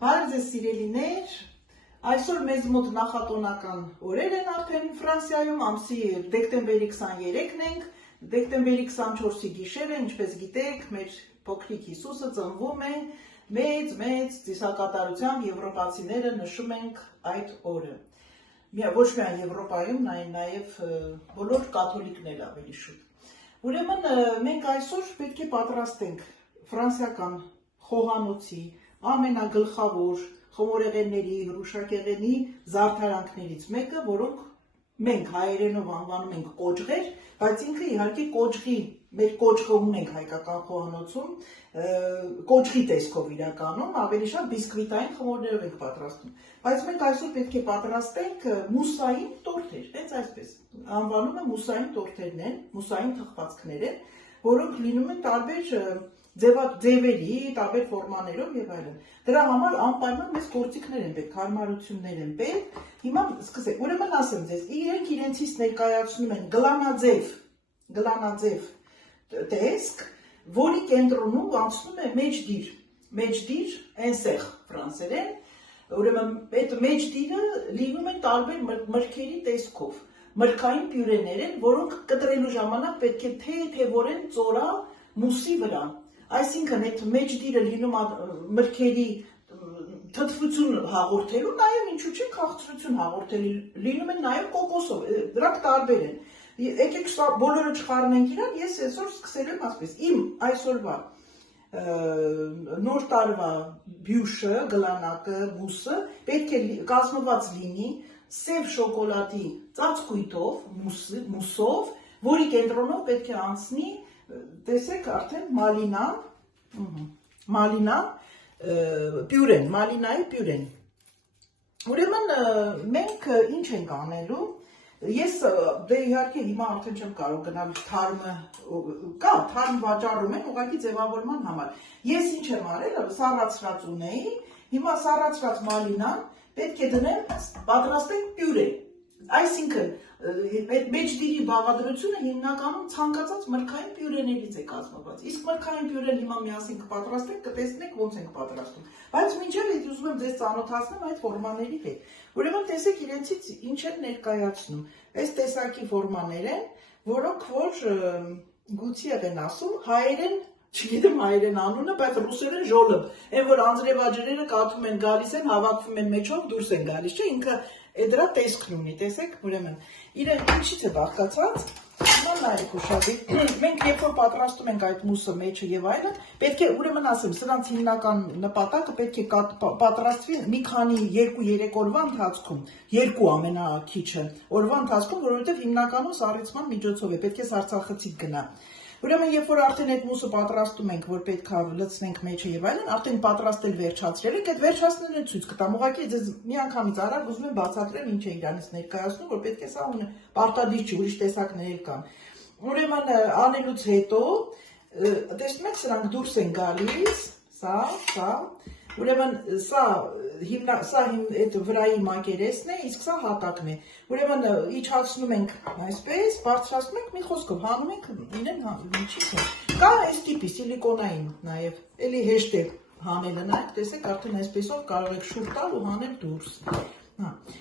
Բարև ձեզ սիրելիներ, այսօր մեզ մոտ նախատոնական օրեր են արդեն Ֆրանսիայում, ամսի դեկտեմբերի 23-ն ենք, դեկտեմբերի 24-ի գիշերը, ինչպես գիտեք, մեր փոքրիկ Հիսուսը ծնվում է, մեծ ծիսակատարությամբ եվրոպացիները նշում ենք այդ օրը։ Ոչ միայն Եվրոպայում, նաև բոլոր կաթոլիկներ ավելի շուտ։ Ուրեմն մենք այսօր պետք է պատրաստենք ֆրանսիական խոհանոցի ամենագլխավոր խմորեղենների, հրուշակեղենի զարդարանքներից մեկը, որոնք մենք հայերենով անվանում ենք կոճղեր, բայց ինքը իհարկե կոճղի, մեր կոճղը ունենք հայկական խոհանոցում, կոճղի տեսքով իրականում, ավելի շատ բիսկվիտային խմորներով ենք պատրաստում, բայց մենք այսօր պետք է պատրաստենք մուսային տորթեր, հենց այսպես, անվանումը մուսային տորթերն են, մուսային թխվածքներ են, որոնք լինում են տարբեր ձևերի, տարբեր ֆորմաներով եւ այլն։ Դրա համար անպայման մեծ գործիքներ են պետք, հարմարություններ են պետք։ Հիմա սկսենք, ուրեմն ասեմ ձեզ, իրենք իրենցից ներկայացնում են գլանաձև տեսք, որի կենտրոնում անցնում է մեջդիր, enser ֆրանսերեն, ուրեմն այդ մեջդիրը լինում են տարբեր մրգերի տեսքով, մրգային պյուրեներ են, որոնք կտրելու ժամանակ պետք է թեթևորեն ծորա մուսի վրա։ Այսինքն այդ մեջդիրը լինում մրգերի թթվություն հաղորդելու, նաև ինչու՞ չէ քաղցրություն հաղորդելու, լինում են նաև կոկոսով, դրանք տարբեր են։ Եկեք բոլորը չխառնենք իրար, ես այսօր սկսել եմ ասպես, իմ այսօրվա նոր տարվա բյուշը, գլանակը, մուսը պետք է կազմված լինի սև շոկոլադի ծածկույթով, մուսով, որի կենտրոնով պետք է անցնի, տեսեք արդեն մալինան պյուրեն, մալինայի պյուրեն։ Ուրեմն մենք ինչ ենք անելու, ես դե իհարկե հիմա արդեն չեմ կարող գնալ թարմը, կա, թարմ վաճառում են ուղղակի ձևավորման համար։ Ես ինչ եմ արել, սառացրած ունեի, հիմա սառացրած մալինան պետք է դնեմ, պատրաստենք պյուրե։ Այսինքն, այդ մեջդիրի բաղադրությունը հիմնականում ցանկացած մրգային պյուրեներից է կազմված։ Իսկ մրգային պյուրեն հիմա միասին կպատրաստենք, կտեսնենք ոնց ենք պատրաստում։ Բայց մինչև ես ուզում եմ ձեզ ծանոթացնեմ այդ ֆորմաների հետ։ Ուրեմն տեսեք իրենցից ինչ են ներկայացնում։ Այս տեսակի ֆորմաներ են, որոնք որ գուցիև են ասում, հայերեն, չգիտեմ հայերեն անունը, բայց ռուսերեն ժոլոբ։ Այն որ անձրևաջրերը կաթում են գալիս են, հավաքվում են մեջով, դուրս են գալիս, չէ՞, ինքը դրա տեսքն ունի, տեսեք, ուրեմն, իրեն ինչից է բաղկացած, հիմա նայեք ուշադիր, մենք երբ որ պատրաստում ենք այդ մուսը մեջը եւ այլն, պետք է ուրեմն ասեմ, սրանց հիմնական նպատակը պետք է պատրաստվի մի քանի 2-3 օրվա ընթացքում, երկու ամենաքիչը օրվա ընթացքում, որովհետեւ հիմնականում սառեցման միջոցով է, պետք է սառցախցիկ գնա։ Ուրեմն երբ որ արդեն այդ մուսը պատրաստում ենք, որ պետք է լցնենք մեջը եւ այլն, արդեն պատրաստել վերջացրել եք, այդ վերջացնելը ցույց կտամ։ Ուղղակի ձեզ միանգամից արագ ուզում եմ բացատրել ինչ է իրանից ներկայացնում, որ պետք է սա պարտադիր չի, ուրիշ տեսակներ կան։ Ուրեմն անելուց հետո տեսնում եք սրանք դուրս են գալիս, սա, ուրեմն սա այդ վրայի մակերեսն է, իսկ սա հատակն է։ Ուրեմն իջացնում ենք այսպես, բարձրացնում ենք, մի խոսքով հանում ենք իրեն ինչի՞ց է։ Կա այս տիպի սիլիկոնային նաև, էլի հեշտ է հանելը, նայեք, տեսեք, արդեն այսպեսով կարող եք շուռ տալ ու հանել դուրս։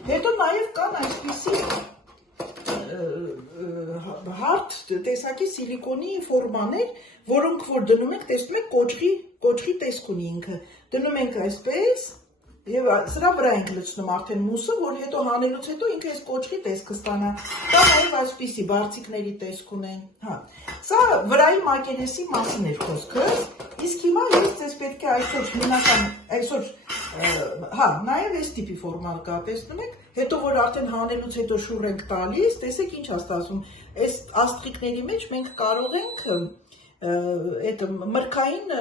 Հետո նաև կան այսպիսի հարթ տեսակի սիլիկոնի ֆորմաներ, որոնք որ դնում ենք, տեսնում եք կոճղի տեսք ունի ինքը, դնում ենք այսպես եւ սրա վրա ենք լցնում արդեն մուսը, որ հետո հանելուց հետո ինքը այս կոճղի տեսքը ստանա։ Դա նաեւ այսպիսի բարձիկների տեսք ունեն, հա։ Սա վրայի մակերեսի մասին էր խոսքը, իսկ հիմա ես ձեզ պետք է այսօր նաեւ այս տիպի ֆորմալ կա, տեսնում եք, հետո որ արդեն հանելուց հետո շուռ ենք տալիս, տեսեք ինչ ասում, այս աստղիկների մեջ մենք կարող ենք այդ մրգային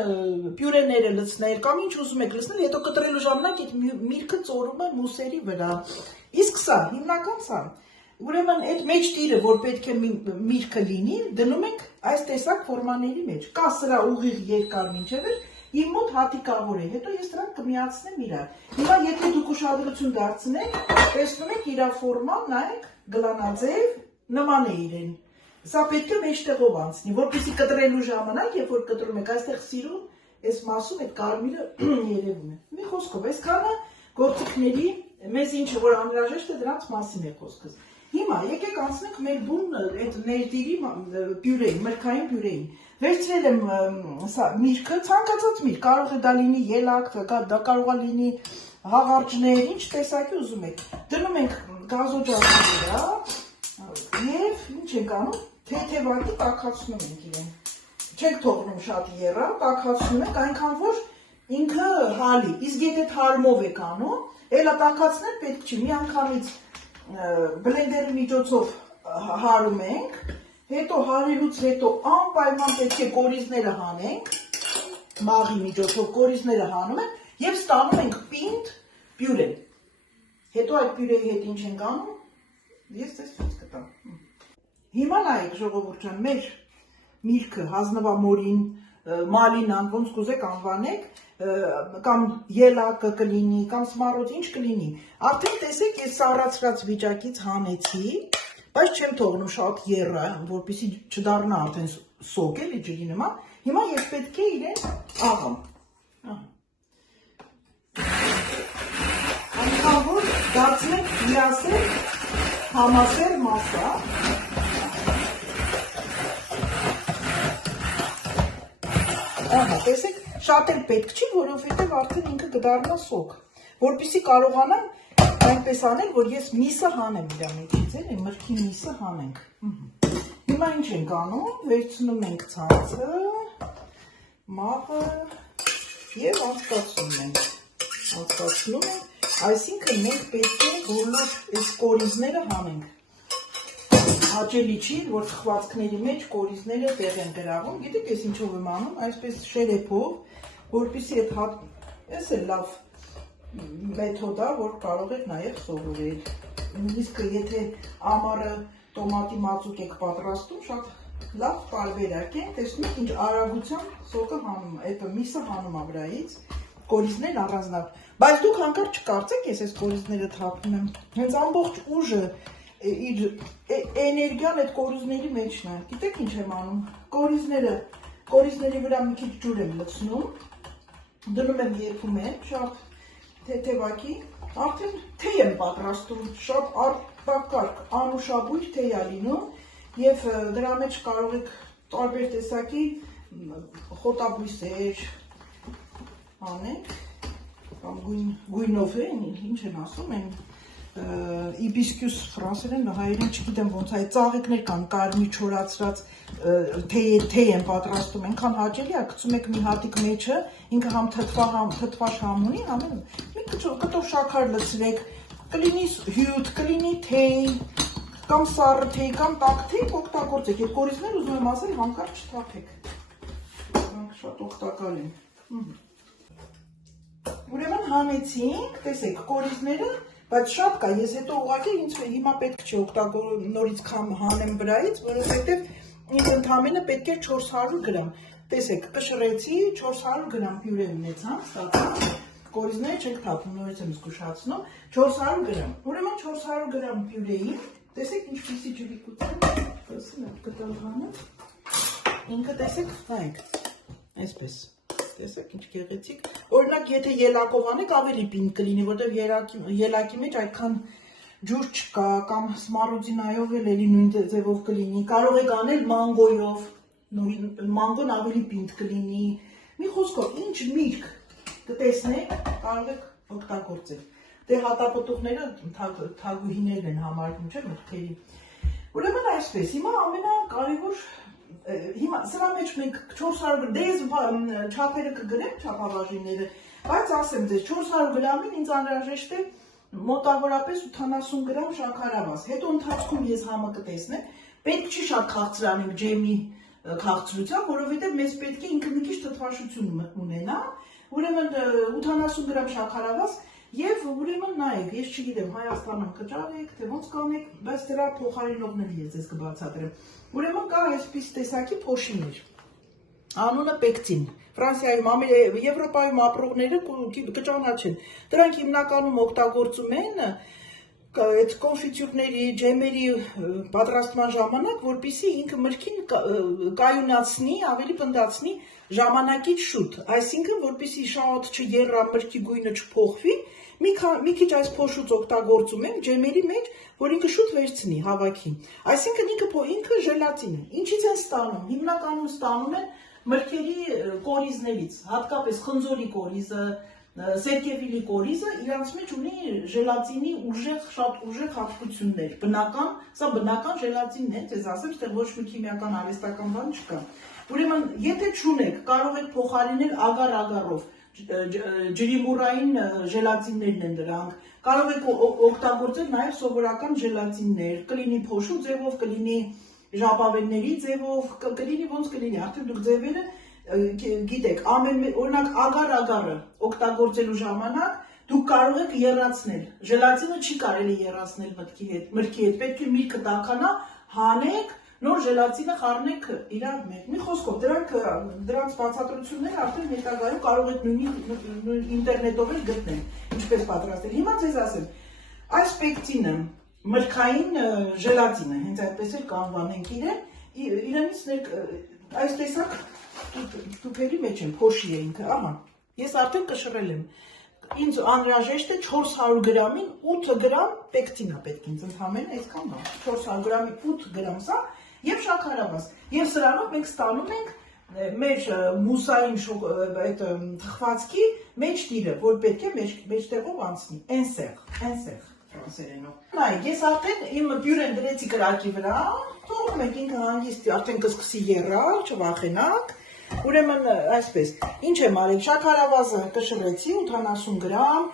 պյուրեները լցնել կամ ինչ ուզում եք լցնել, հետո կտրելու ժամանակ այդ միրգը ծորում է մուսերի վրա։ Իսկ սա, հիմնական սա, ուրեմն այդ մեջտիրը, որ պետք է միրգը լինի, դնում ենք այս տեսակ ֆորմաների մեջ։ Կա սրա ուղիղ երկար մինչև իմ մոտ հատիկավոր է, հետո ես դրանք կմիացնեմ իրար։ Հիմա եթե դուք ուշադրություն դարձնեք, տեսնում եք իր ֆորման, նայեք, գլանաձև, նման է իրեն։ Սա պետք է մեջտեղով անցնի, որպեսզի կտրելու ժամանակ, երբ որ կտրում եք, այստեղ սիրուն այս մասում այդ կարմիրը երևում է։ Մի խոսքով, այսքանը գործիքների մեզ ինչը որ անհրաժեշտ է դրանց մասին է խոսքս։ Հիմա եկեք անցնենք մեր բուն այդ ներդիրի բյուրեին, մրգային բյուրեին։ Վերցրել եմ սա միրգը, ցանկացած միրգ, կարող է դա լինի ելակ, դա կարող է լինի հաղարջներ, ինչ տեսակի ուզում եք։ Դնում ենք գազօջախի վրա եւ ինչ ենք անում, թեթևակի տաքացնում ենք իրեն։ Չեք թողնում շատ եռա, տաքացնում եք այնքան որ ինքը հալի, իսկ եթե թարմով եք անում, էլա տաքացնել պետք չի, մի անգամից բլենդերի միջոցով հարում ենք, հետո հարելուց հետո անպայման պետք է կորիզները հանենք, մաղի միջոցով կորիզները հանում ենք եւ ստանում ենք պինդ բյուրե։ Հետո այդ բյուրեի հետ ինչ ենք անում, ես ձեզ ցույց կտամ։ Հիմա նայեք ժողովուրդ ջան, մեր միրգը, հազնվամորին, մալինան, ոնց կուզեք անվանեք, կամ ելակը կլինի, կամ սմառոց, ինչ կլինի։ Արդեն տեսեք, ես սառացրած վիճակից հանեցի, բայց չեմ թողնում շատ եռա, որպեսզի չդառնա արդեն սոկ էլի ջրի նման։ Հիմա ես պետք է իրեն աղամ։ Այնքան որ դարձնենք միասին համասեր մասա։ Ահա, տեսեք, շատ էլ պետք չի, որովհետև արդեն ինքը կդառնա սոկ, որպեսզի կարողանամ այնպես անել, որ ես միսը հանեմ իր մեջից, էլի, մրգի միսը հանենք։ Հիմա ինչ ենք անում, վերցնում ենք ցանցը, մաղը եւ անցկացնում ենք, այսինքն մենք պետք է բոլոր այս կորիզները հանենք։ Հաճելի չի, որ թխվածքների մեջ կորիզները տեղ են գրավում, գիտեք ես ինչով եմ անում, այսպես շերեփով, որպեսզի այս է լավ մեթոդ է, որ կարող եք նաև սովորել։ Իսկ եթե ամառը տոմատի մածուկ եք պատրաստում, շատ լավ տարբերակ է, տեսնում ինչ արագությամբ սոկը հանում, այդ միսը հանում է վրայից, կորիզներն առանձնավ։ Բայց դուք հանկարծ չկարծեք, ես այս կորիզները թափում եմ, հենց ամբողջ ուժը իր էներգիան այդ կորիզների մեջն է։ Գիտեք ինչ եմ անում, կորիզների վրա մի քիչ ջուր եմ լցնում, դնում եմ երբում եմ, շատ թեթևակի, արդեն թեյ եմ պատրաստում, շատ արտակարգ, անուշաբույր թեյ է լինում եւ դրա մեջ կարող եք տարբեր տեսակի խոտաբույսեր անեք, կամ գույնով են, ինչ են ասում են, իբիսկյուս ֆրանսերեն, հայերեն չգիտեմ ոնց է, ծաղիկներ կան, կարմիր չորացրած թեյ են պատրաստում, այնքան հաճելի է, գցում եք մի հատիկ մեջը, ինքը համ թթվաշ համ ունի, ամեն մի կտոր շաքար լցրեք, կլինի հյութ, կլինի թեյ, կամ սառը թեյ, կամ տաք թեյ, օգտագործեք, եւ կորիզներ ուզում եմ ասել, հանկարծ չթափեք, դրանք շատ օգտակար են։ Ուրեմն հանեցինք, տեսեք, կորիզները, բայց շատ կա, ես հետո ուղղակի ինձ հիմա պետք չի նորից հանեմ վրայից, որովհետև ինձ ընդամենը պետք է 400 գրամ, տեսեք, կշռեցի, 400 գրամ պյուրե ունեցամ, կորիզները չենք թափում, նորից եմ զգուշացնում, 400 գրամ, ուրեմն 400 գրամ պյուրեին, տեսեք ինչպիսի ջրիկություն, կտալղանը, ինքը տեսեք, նայեք, այսպես, տեսեք ինչ գեղեցիկ, օրինակ եթե ելակով անեք ավելի պինդ կլինի, որտեղ ելակի մեջ այդքան ջուր չկա, կամ սմառուձինայով էլի նույն ձևով կլինի, կարող եք անել մանգոյով, մանգոն ավելի պինդ կլինի, մի խոսքով ինչ միրգ կտեսնեք, կարող եք օգտագործել, դե հատապտուղները թագուհիներն են համարվում, չէ՞ մրգերի, ուրեմն այսպես, հիմա ամենակարևոր Հիմա սրա մեջ մենք 400 դեզ չափերը կգրենք չափաբաժինները, բայց ասեմ ձեզ 400 գրամին ինձ անհրաժեշտ է մոտավորապես 80 գրամ շաքարավազ, հետո ընթացքում ես համը կտեսնեմ, պետք չի շատ քաղցրանենք ջեմի քաղցրությամբ, որովհետև մեզ պետք է ինքը մի քիչ թթվաշություն ունենա, ուրեմն 80 գրամ շաքարավազ եւ ուրեմն նայեք, ես չգիտեմ Հայաստանում կճարեք, թե ոնց կանեք, բայց դրա փոխարինողն էլ ես ձեզ կբացատրեմ։ Ուրեմն կա այսպես տեսակի փոշիներ, անունը պեկտին, Ֆրանսիայում, Եվրոպայում ապրողները կճանաչեն, դրանք հիմնականում օգտագործում են այդ կոնֆիտյուրների, ջեմերի պատրաստման ժամանակ, որպեսզի ինքը մրգին կայունացնի, ավելի պնդացնի, ժամանակից շուտ, այսինքն որպեսզի շատ չեռա, մրգի գույնը չփոխվի, մի քիչ այս փոշուց օգտագործում եմ ջեմերի մեջ, որ ինքը շուտ վերցնի հավաքի։ Այսինքն ինքը ժելատին է։ Ինչից են ստանում։ Հիմնականում ստանում են մրգերի կորիզներից, հատկապես խնձորի կորիզը, սերկևիլի կորիզը իրանց մեջ ունի ժելատինի շատ ուժեղ հատկություններ, բնական, սա բնական ժելատինն է, ձեզ ասեմ, ստեղ ոչ մի քիմիական արհեստական բան չկա։ Ուրեմն, եթե չունեք, կարող եք փոխարինել ագար-ագարով, ջրիմուրային ժելատիններն են դրանք, կարող եք օգտագործել նաև սովորական ժելատիններ, կլինի փոշու ձևով, կլինի ժապավենների ձևով, կլինի ոնց կլինի, արդեն դուք ձևերը գիտեք, օրինակ ագար-ագարը օգտագործելու ժամանակ դուք կարող եք եռացնել, ժելատինը չի կարելի եռացնել մրգի հետ, պետք է միրգը տաքանա, հանեք, նոր ժելատինը խառնեք իրար մեջ, մի խոսքով, դրանց բացատրությունները արդեն հետագայում կարող եք նույնիսկ ինտերնետով էլ գտնել, ինչպես պատրաստել, հիմա ձեզ ասեմ, այս պեկտինը, մրգային ժելատինը, հենց այդպես էլ կանվանենք իրանից այս տեսակ տուփերի մեջ են, փոշի է ինքը, ահա, ես արդեն կշռել եմ, ինձ անհրաժեշտ է 400 գրամին 8 գրամ պեկտինա պետք ինձ ընդհանրապես այսքան բան, 400 գրամի 8 գրամ սա եւ շաքարավազ, եւ սրանով մենք ստանում ենք մեր մուսային թխվածքի մեջ տիրը, որ պետք է մեջտեղով անցնի, այնսեղ ֆրանսերենով։ Նայեք, ես արդեն իմ բյուրեն դրեցի կրակի վրա, թողնում ենք ինքը հանգիստ արդեն կսկսի եռալ, չվախենաք։ Ուրեմն այսպես, ինչ եմ արել, շաքարավազը կշռեցի 80 գրամ,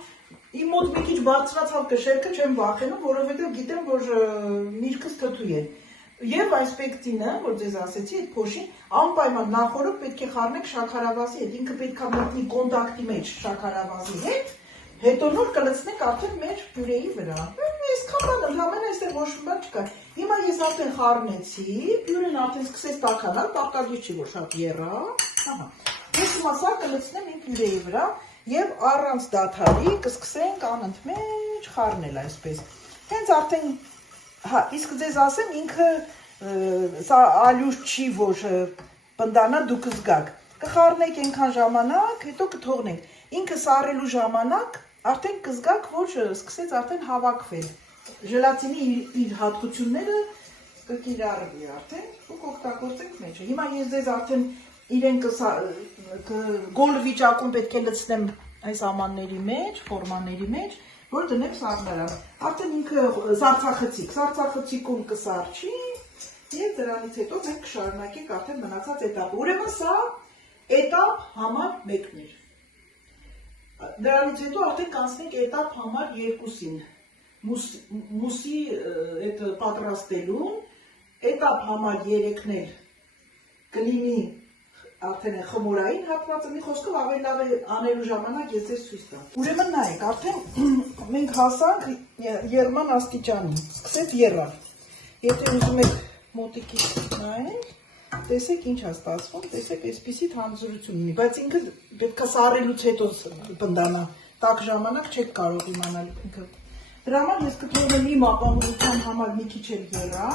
իմ մոտ մի քիչ բարձրացավ կշերքը, չեմ վախենում, որովհետև գիտեմ, որ միրգս թթու է։ Եվ այս պեկտինը, որ ձեզ ասեցի, այդ փոշին, անպայման նախորդ պետք է խառնեք շաքարավազի հետ, ինքը պետք է մտնի կոնտակտի մեջ շաքարավազի հետ, հետո նոր կլցնենք արդեն մեր պյուրեի վրա։ Այսքան բան, ընդհանրապես այստեղ ոչ մի բան չկա։ Հիմա ես արդեն խառնեցի, պյուրեն արդեն սկսեց տաքանալ, պարտադիր չի որ շատ եռա։ Ահա։ Ես հիմա սա կլցնեմ իմ պյուրեի վրա եւ առանց դադարի կսկսենք անընդմեջ խառնել այսպես։ Հենց արդեն, հա, իսկ ձեզ ասեմ, ինքը սա ալյուր չի, որ պնդանա դուք զգաք։ Կխառնեք այնքան ժամանակ, հետո կթողնենք։ Ինքը սառելու ժամանակ արդեն կզգաք, որ սկսեց արդեն հավաքվել։ Ժելատինի իր հատկությունները կկիրառվի արդեն, ու կօգտագործենք մեջը։ Հիմա ես ձեզ արդեն իրեն գոլ վիճակում պետք է լցնեմ այս ամանների մեջ, ֆորմաների մեջ, որ դնեմ սառնարան։ Արդեն ինքը սառցախցիկում կսառչի, եւ դրանից հետո մենք կշարունակենք արդեն մնացած էտապը։ Ուրեմն սա էտապ համար 1-ն էր։ Դրանից հետո արդեն կանցնենք էտապ համար 2-ին, մուսի այդ պատրաստելուն, էտապ համար 3-ն էլ կլինի արդեն խմորային հատվածը, մի խոսքով ավելի լավ է անելու ժամանակ ես ձեզ ցույց տամ։ Ուրեմն նայեք, արդեն մենք հասանք եռման աստիճանին, սկսեց եռալ։ Եթե ուզում եք մոտիկից նայել, տեսեք ինչ է ստացվում, տեսեք այսպիսի թանձրություն ունի, բայց ինքը պետք է սառելուց հետո պնդանա, տաք ժամանակ չեք կարող իմանալ ինքը։ Դրա համար ես կթողնեմ իմ ապահովության համար մի քիչ էլ եռա։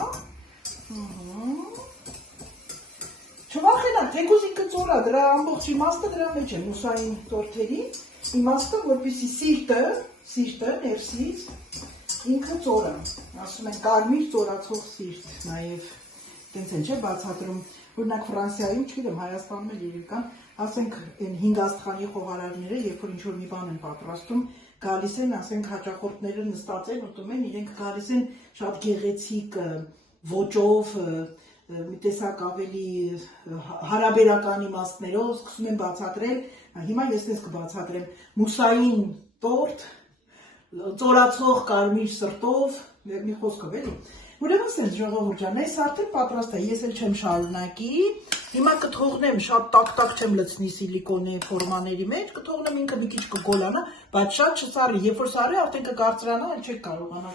Չվախենաք, թեկուզ ինքը ծորա, դրա ամբողջ իմաստը դրա մեջ է, մուսային տորթերի, իմաստը, որպեսզի սիրտը ներսից ինքը ծորա, ասում են կարմիր ծորացող սիրտ, նաև տենց են չէ բացատրում, օրինակ Ֆրանսիայում, չգիտեմ, Հայաստանում էլ երևի կան, ասենք այն 5 աստղանի խոհարարները, երբ որ ինչ-որ մի բան են պատրաստում, գալիս են, ասենք հաճախորդները նստած են, ուտում են, իրենք գալիս են շատ գեղեցիկ ոճով, մի տեսակ ավելի հարաբերական իմաստներով, սկսում են բացատրել, հիմա ես դες կբացատրեմ, մուսային տորտ, ծորացող կարմիր սրտով, մի խոսքով էլի։ Ուրեմն սենց ժողովուրդ ջան, այս արդեն պատրաստ է, ես էլ չեմ շարունակի, հիմա կթողնեմ շատ տակ-տակ չեմ լցնի սիլիկոնի ֆորմաների մեջ, կթողնեմ ինքը մի քիչ կգոլանա, բայց շատ չսառի, երբ որ սառի արդեն կկարծրանա, չեք կարողանա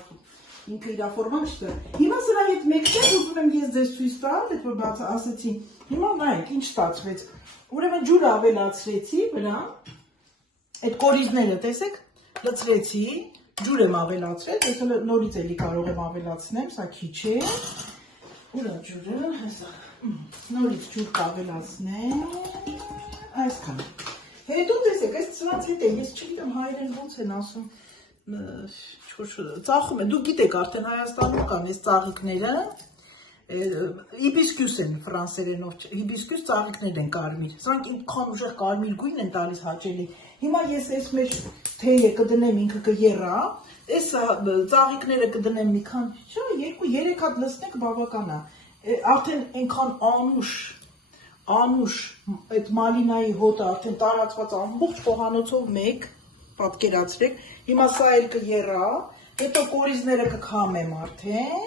ինքը իր ֆորման չտա։ Հիմա սրա հետ մեկտեղ ուզում եմ ես ձեզ ցույց տալ, այդ որ բաց ասեցի, հիմա նայեք ինչ ստացվեց։ Ուրեմն ջուրը ավելացրեցի վրա, այդ կորիզները տեսեք, լցրեցի, ջուր եմ ավելացրել, ես նորից էլի կարող եմ ավելացնեմ, սա քիչ է, ուրա ջուրը, հեսա, նորից ջուր կավելացնեմ, այսքան։ Հետո տեսեք, այս սրանց հետ է, ես չգիտեմ հայերեն ոնց են ասում, ծախում են, դուք գիտեք արդեն Հայաստանում կան այս ծաղիկները, հիբիսկյուս են ֆրանսերենով, հիբիսկյուս ծաղիկներ են կարմիր, սրանք ինքան ուժեղ կարմիր գույն են տալիս հաճելի։ Հիմա ես այս մեջ թեյը կդնեմ ինքը կերա, այս ծաղիկները կդնեմ մի քանի, 2-3 հատ լցնեք բավական է, արդեն այնքան անուշ այդ մալինայի հոտը արդեն տարածված ամբողջ խոհանոցով մեկ, պատկերացրեք, հիմա սա էլ կերա, հետո կորիզները կքամեմ արդեն,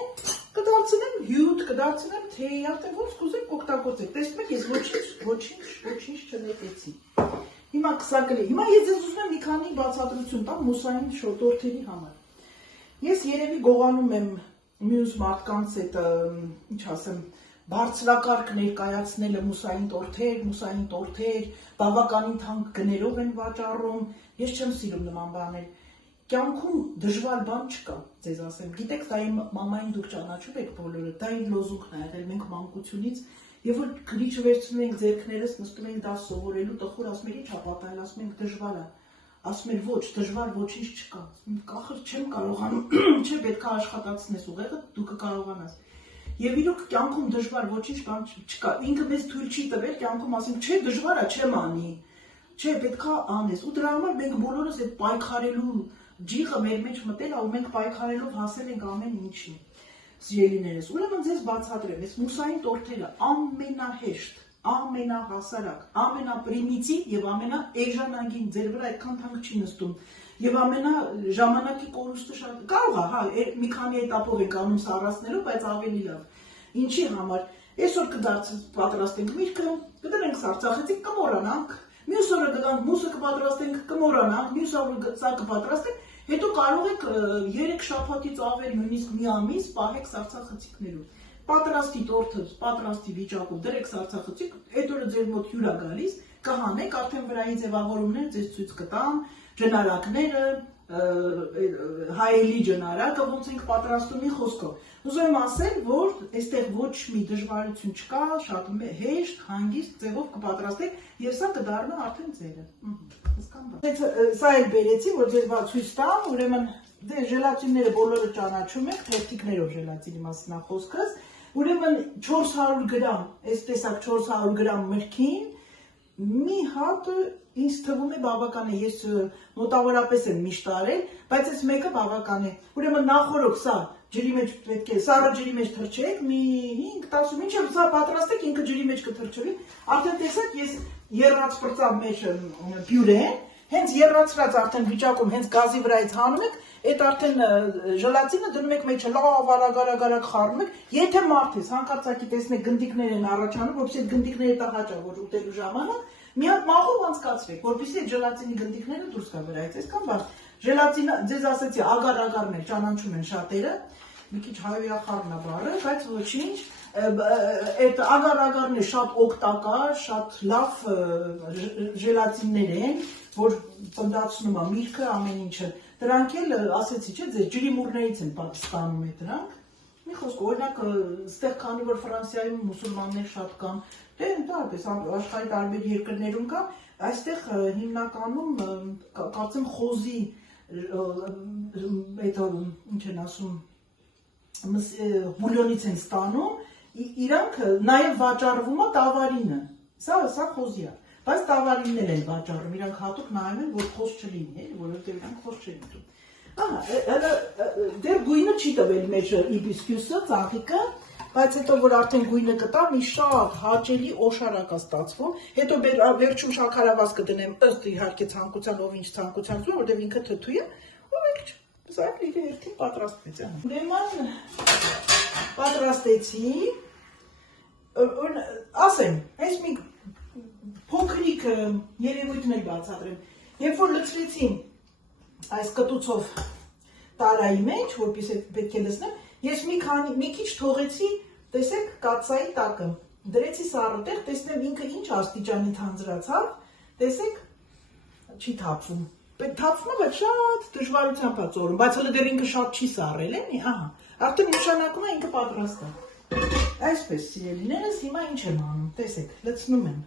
կդարձնեմ հյութ, կդարձնեմ թեյ, արդեն ոնց կուզեք օգտագործեք, տեսնում եք ես ոչինչ չնետեցի։ Հիմա կսակել է, հիմա ես ձեզ ուզում եմ մի քանի բացատրություն տամ մուսային շոտորթերի համար։ Ես երևի գողանում եմ մյուս մարդկանց այդ, ինչ ասեմ, բարձրակարգ ներկայացնելը մուսային տորթեր, բավականին թանկ գներով են վաճառում, ես չեմ սիրում նման բաներ։ Կյանքում դժվար բան չկա, ձեզ ասեմ, գիտեք, դա իմ մամային դուք ճանաչում եք բոլորը, դա իմ լոզունգն է եղել, մենք մանկությունից, եւ որ գրիչը վերցնում ենք ձեռքներս, նստում ենք դա սովորելու, տխուր ասում ենք, ի՞նչ է պատահել, ասում ենք դժվար է, ասում են ոչ, դժվար ոչինչ չկա, ախր չեմ կարողանում, չէ, պետք է աշխատացնես ուղեղը, դու կկարողանաս։ Եվ իրոք կյանքում դժվար ոչինչ բան չկա, ինքը մեզ թույլ չի տվել կյանքում ասենք, չէ, դժվար է, չեմ անի, չէ, պետք է անես, ու դրա համար մենք բոլորս այդ պայքարելու ջիղը մեր մեջ մտել է ու մենք պայքարելով հասել ենք ամեն ինչի, սիրելիներս, ուրեմն ձեզ բացատրեմ, այս մուսային տորթերը ամենահեշտ, ամենահասարակ, ամենապրիմիտիվ եւ ամենաէժանագին, ձեր վրա այդքան թանկ չի նստում եւ ժամանակի կորուստը շատ կարող է, հա, մի քանի էտապով ենք անում սառացնելով, բայց ավելի լավ։ Ինչի համար։ Այսօր կպատրաստենք միրգը, կդնենք սարցախեցիկ, կմոռանանք։ Մյուս օրը կգանք մուսը կպատրաստենք, կմոռանանք, մյուս օրը սա կպատրաստենք, հետո կարող եք 3 շաբաթից ավել, նույնիսկ մի ամիս պահեք սարցախցիկներով։ Պատրաստի տորթը, պատրաստի վիճակով դրեք սարցախցիկ, այդ օրը ձեր մոտ հյուր է գալիս, կհանեք, արդեն վրայի ձևավորումներ ձեզ ցույց կտամ, ջնարակները, հայելի ջնարակը ոնց ենք պատրաստում մի խոսքով։ Ուզում եմ ասել, որ այստեղ ոչ մի դժվարություն չկա, շատ հեշտ, հանգիստ ձևով կպատրաստեք եւ սա կդառնա արդեն ձերը։ Սա էլ բերեցի, որ ձեզ ցույց տամ, ուրեմն դե ժելատինները բոլորը ճանաչում եք, թերթիկներով ժելատինի մասին է խոսքս, ուրեմն 400 գրամ, այս տեսակ 400 գրամ մրգին, մի հատը ինձ թվում է բավական է, ես մոտավորապես եմ միշտ արել, բայց այս մեկը բավական է, ուրեմն նախորոք սա ջրի մեջ պետք է, սառը ջրի մեջ թրջեք, մի 5-10 մինչև սա պատրաստեք, ինքը ջրի մեջ կթրջվի, արդեն տեսեք, ես եռած պրծավ մեջ պյուրեն, հենց եռացրած արդեն վիճակում, հենց գազի վրայից հանում եք, այդ արդեն ժելատինը դնում եք մեջը, լավ արագ խառնում եք, եթե մարդ ես, հանկարծակի տեսնեք գնդիկներ են առաջանում, որպեսզի այդ գնդիկները տաղաճա, որ ուտելու ժամանակ, մի հատ մախով անցկացրեք, որպեսզի այդ ժելատինի գնդիկները դուրս գա վրայից, այսքան բան։ Ժելատինը, ձեզ ասեցի, ագար-ագարն էլ ճանաչում են շատերը, մի քիչ հայերախառն է բառը, բայց ոչինչ, այդ ագար-ագարն է շատ օգտակար, շատ լավ ժելատիններ են, որ ծնդացնում է միրգը, ամեն ինչը։ Դրանք էլ ասեցի, չէ, ձեր ջրի մուրներից են ստանում է դրանք։ Մի խոսք, օրինակ, ստեղ քանի որ Ֆրանսիայում մուսուլմաններ շատ կան, դե ընդհանրապես աշխարհի տարբեր երկրներում կա, այստեղ հիմնականում կարծեմ խոզի այդ ինչ են ասում բուլյոնից են ստանում, իրանք նաև վաճառվում է տավարինը, սա խոզի է, բայց տավարիններ են վաճառում, իրանք հատուկ նայում են, որ խոզ չլինի, որովհետև իրանք խոզ չեն ուտում։ Դեռ գույնը չի տվել մեր հիբիսկյուսը, ծաղիկը, բայց հետո որ արդեն գույնը կտա, մի շատ հաճելի օշարակ է ստացվում, հետո վերջում շաքարավազ կդնեմ, ըստ իհարկե ցանկության, ով ինչ ցանկության զուր, որտեղ ինքը թթու է, ով էլ սա իր հերթին պատրաստվեց։ Ուրեմն պատրաստեցի, ասեմ, այս մի փոքրիկ երևույթն էլ բացատրեմ, երբ որ լցրեցին այս կտուցով տարայի մեջ, որպես պետք է լցնեմ, ես մի քիչ թողեցի, տեսեք, կաթսայի տակը, դրեցի սառը տեղ, տեսնեմ ինքը ինչ աստիճանի թանձրացավ, տեսեք, չի թափվում, թափվում է, բայց շատ դժվարությամբ է ծորում, բայց հələ դեռ ինքը շատ չի սառել, էլի, ահա, արդեն նշանակում է ինքը պատրաստ է։ Այսպես սիրելիներս, հիմա ինչ եմ անում, տեսեք, լցնում եմ։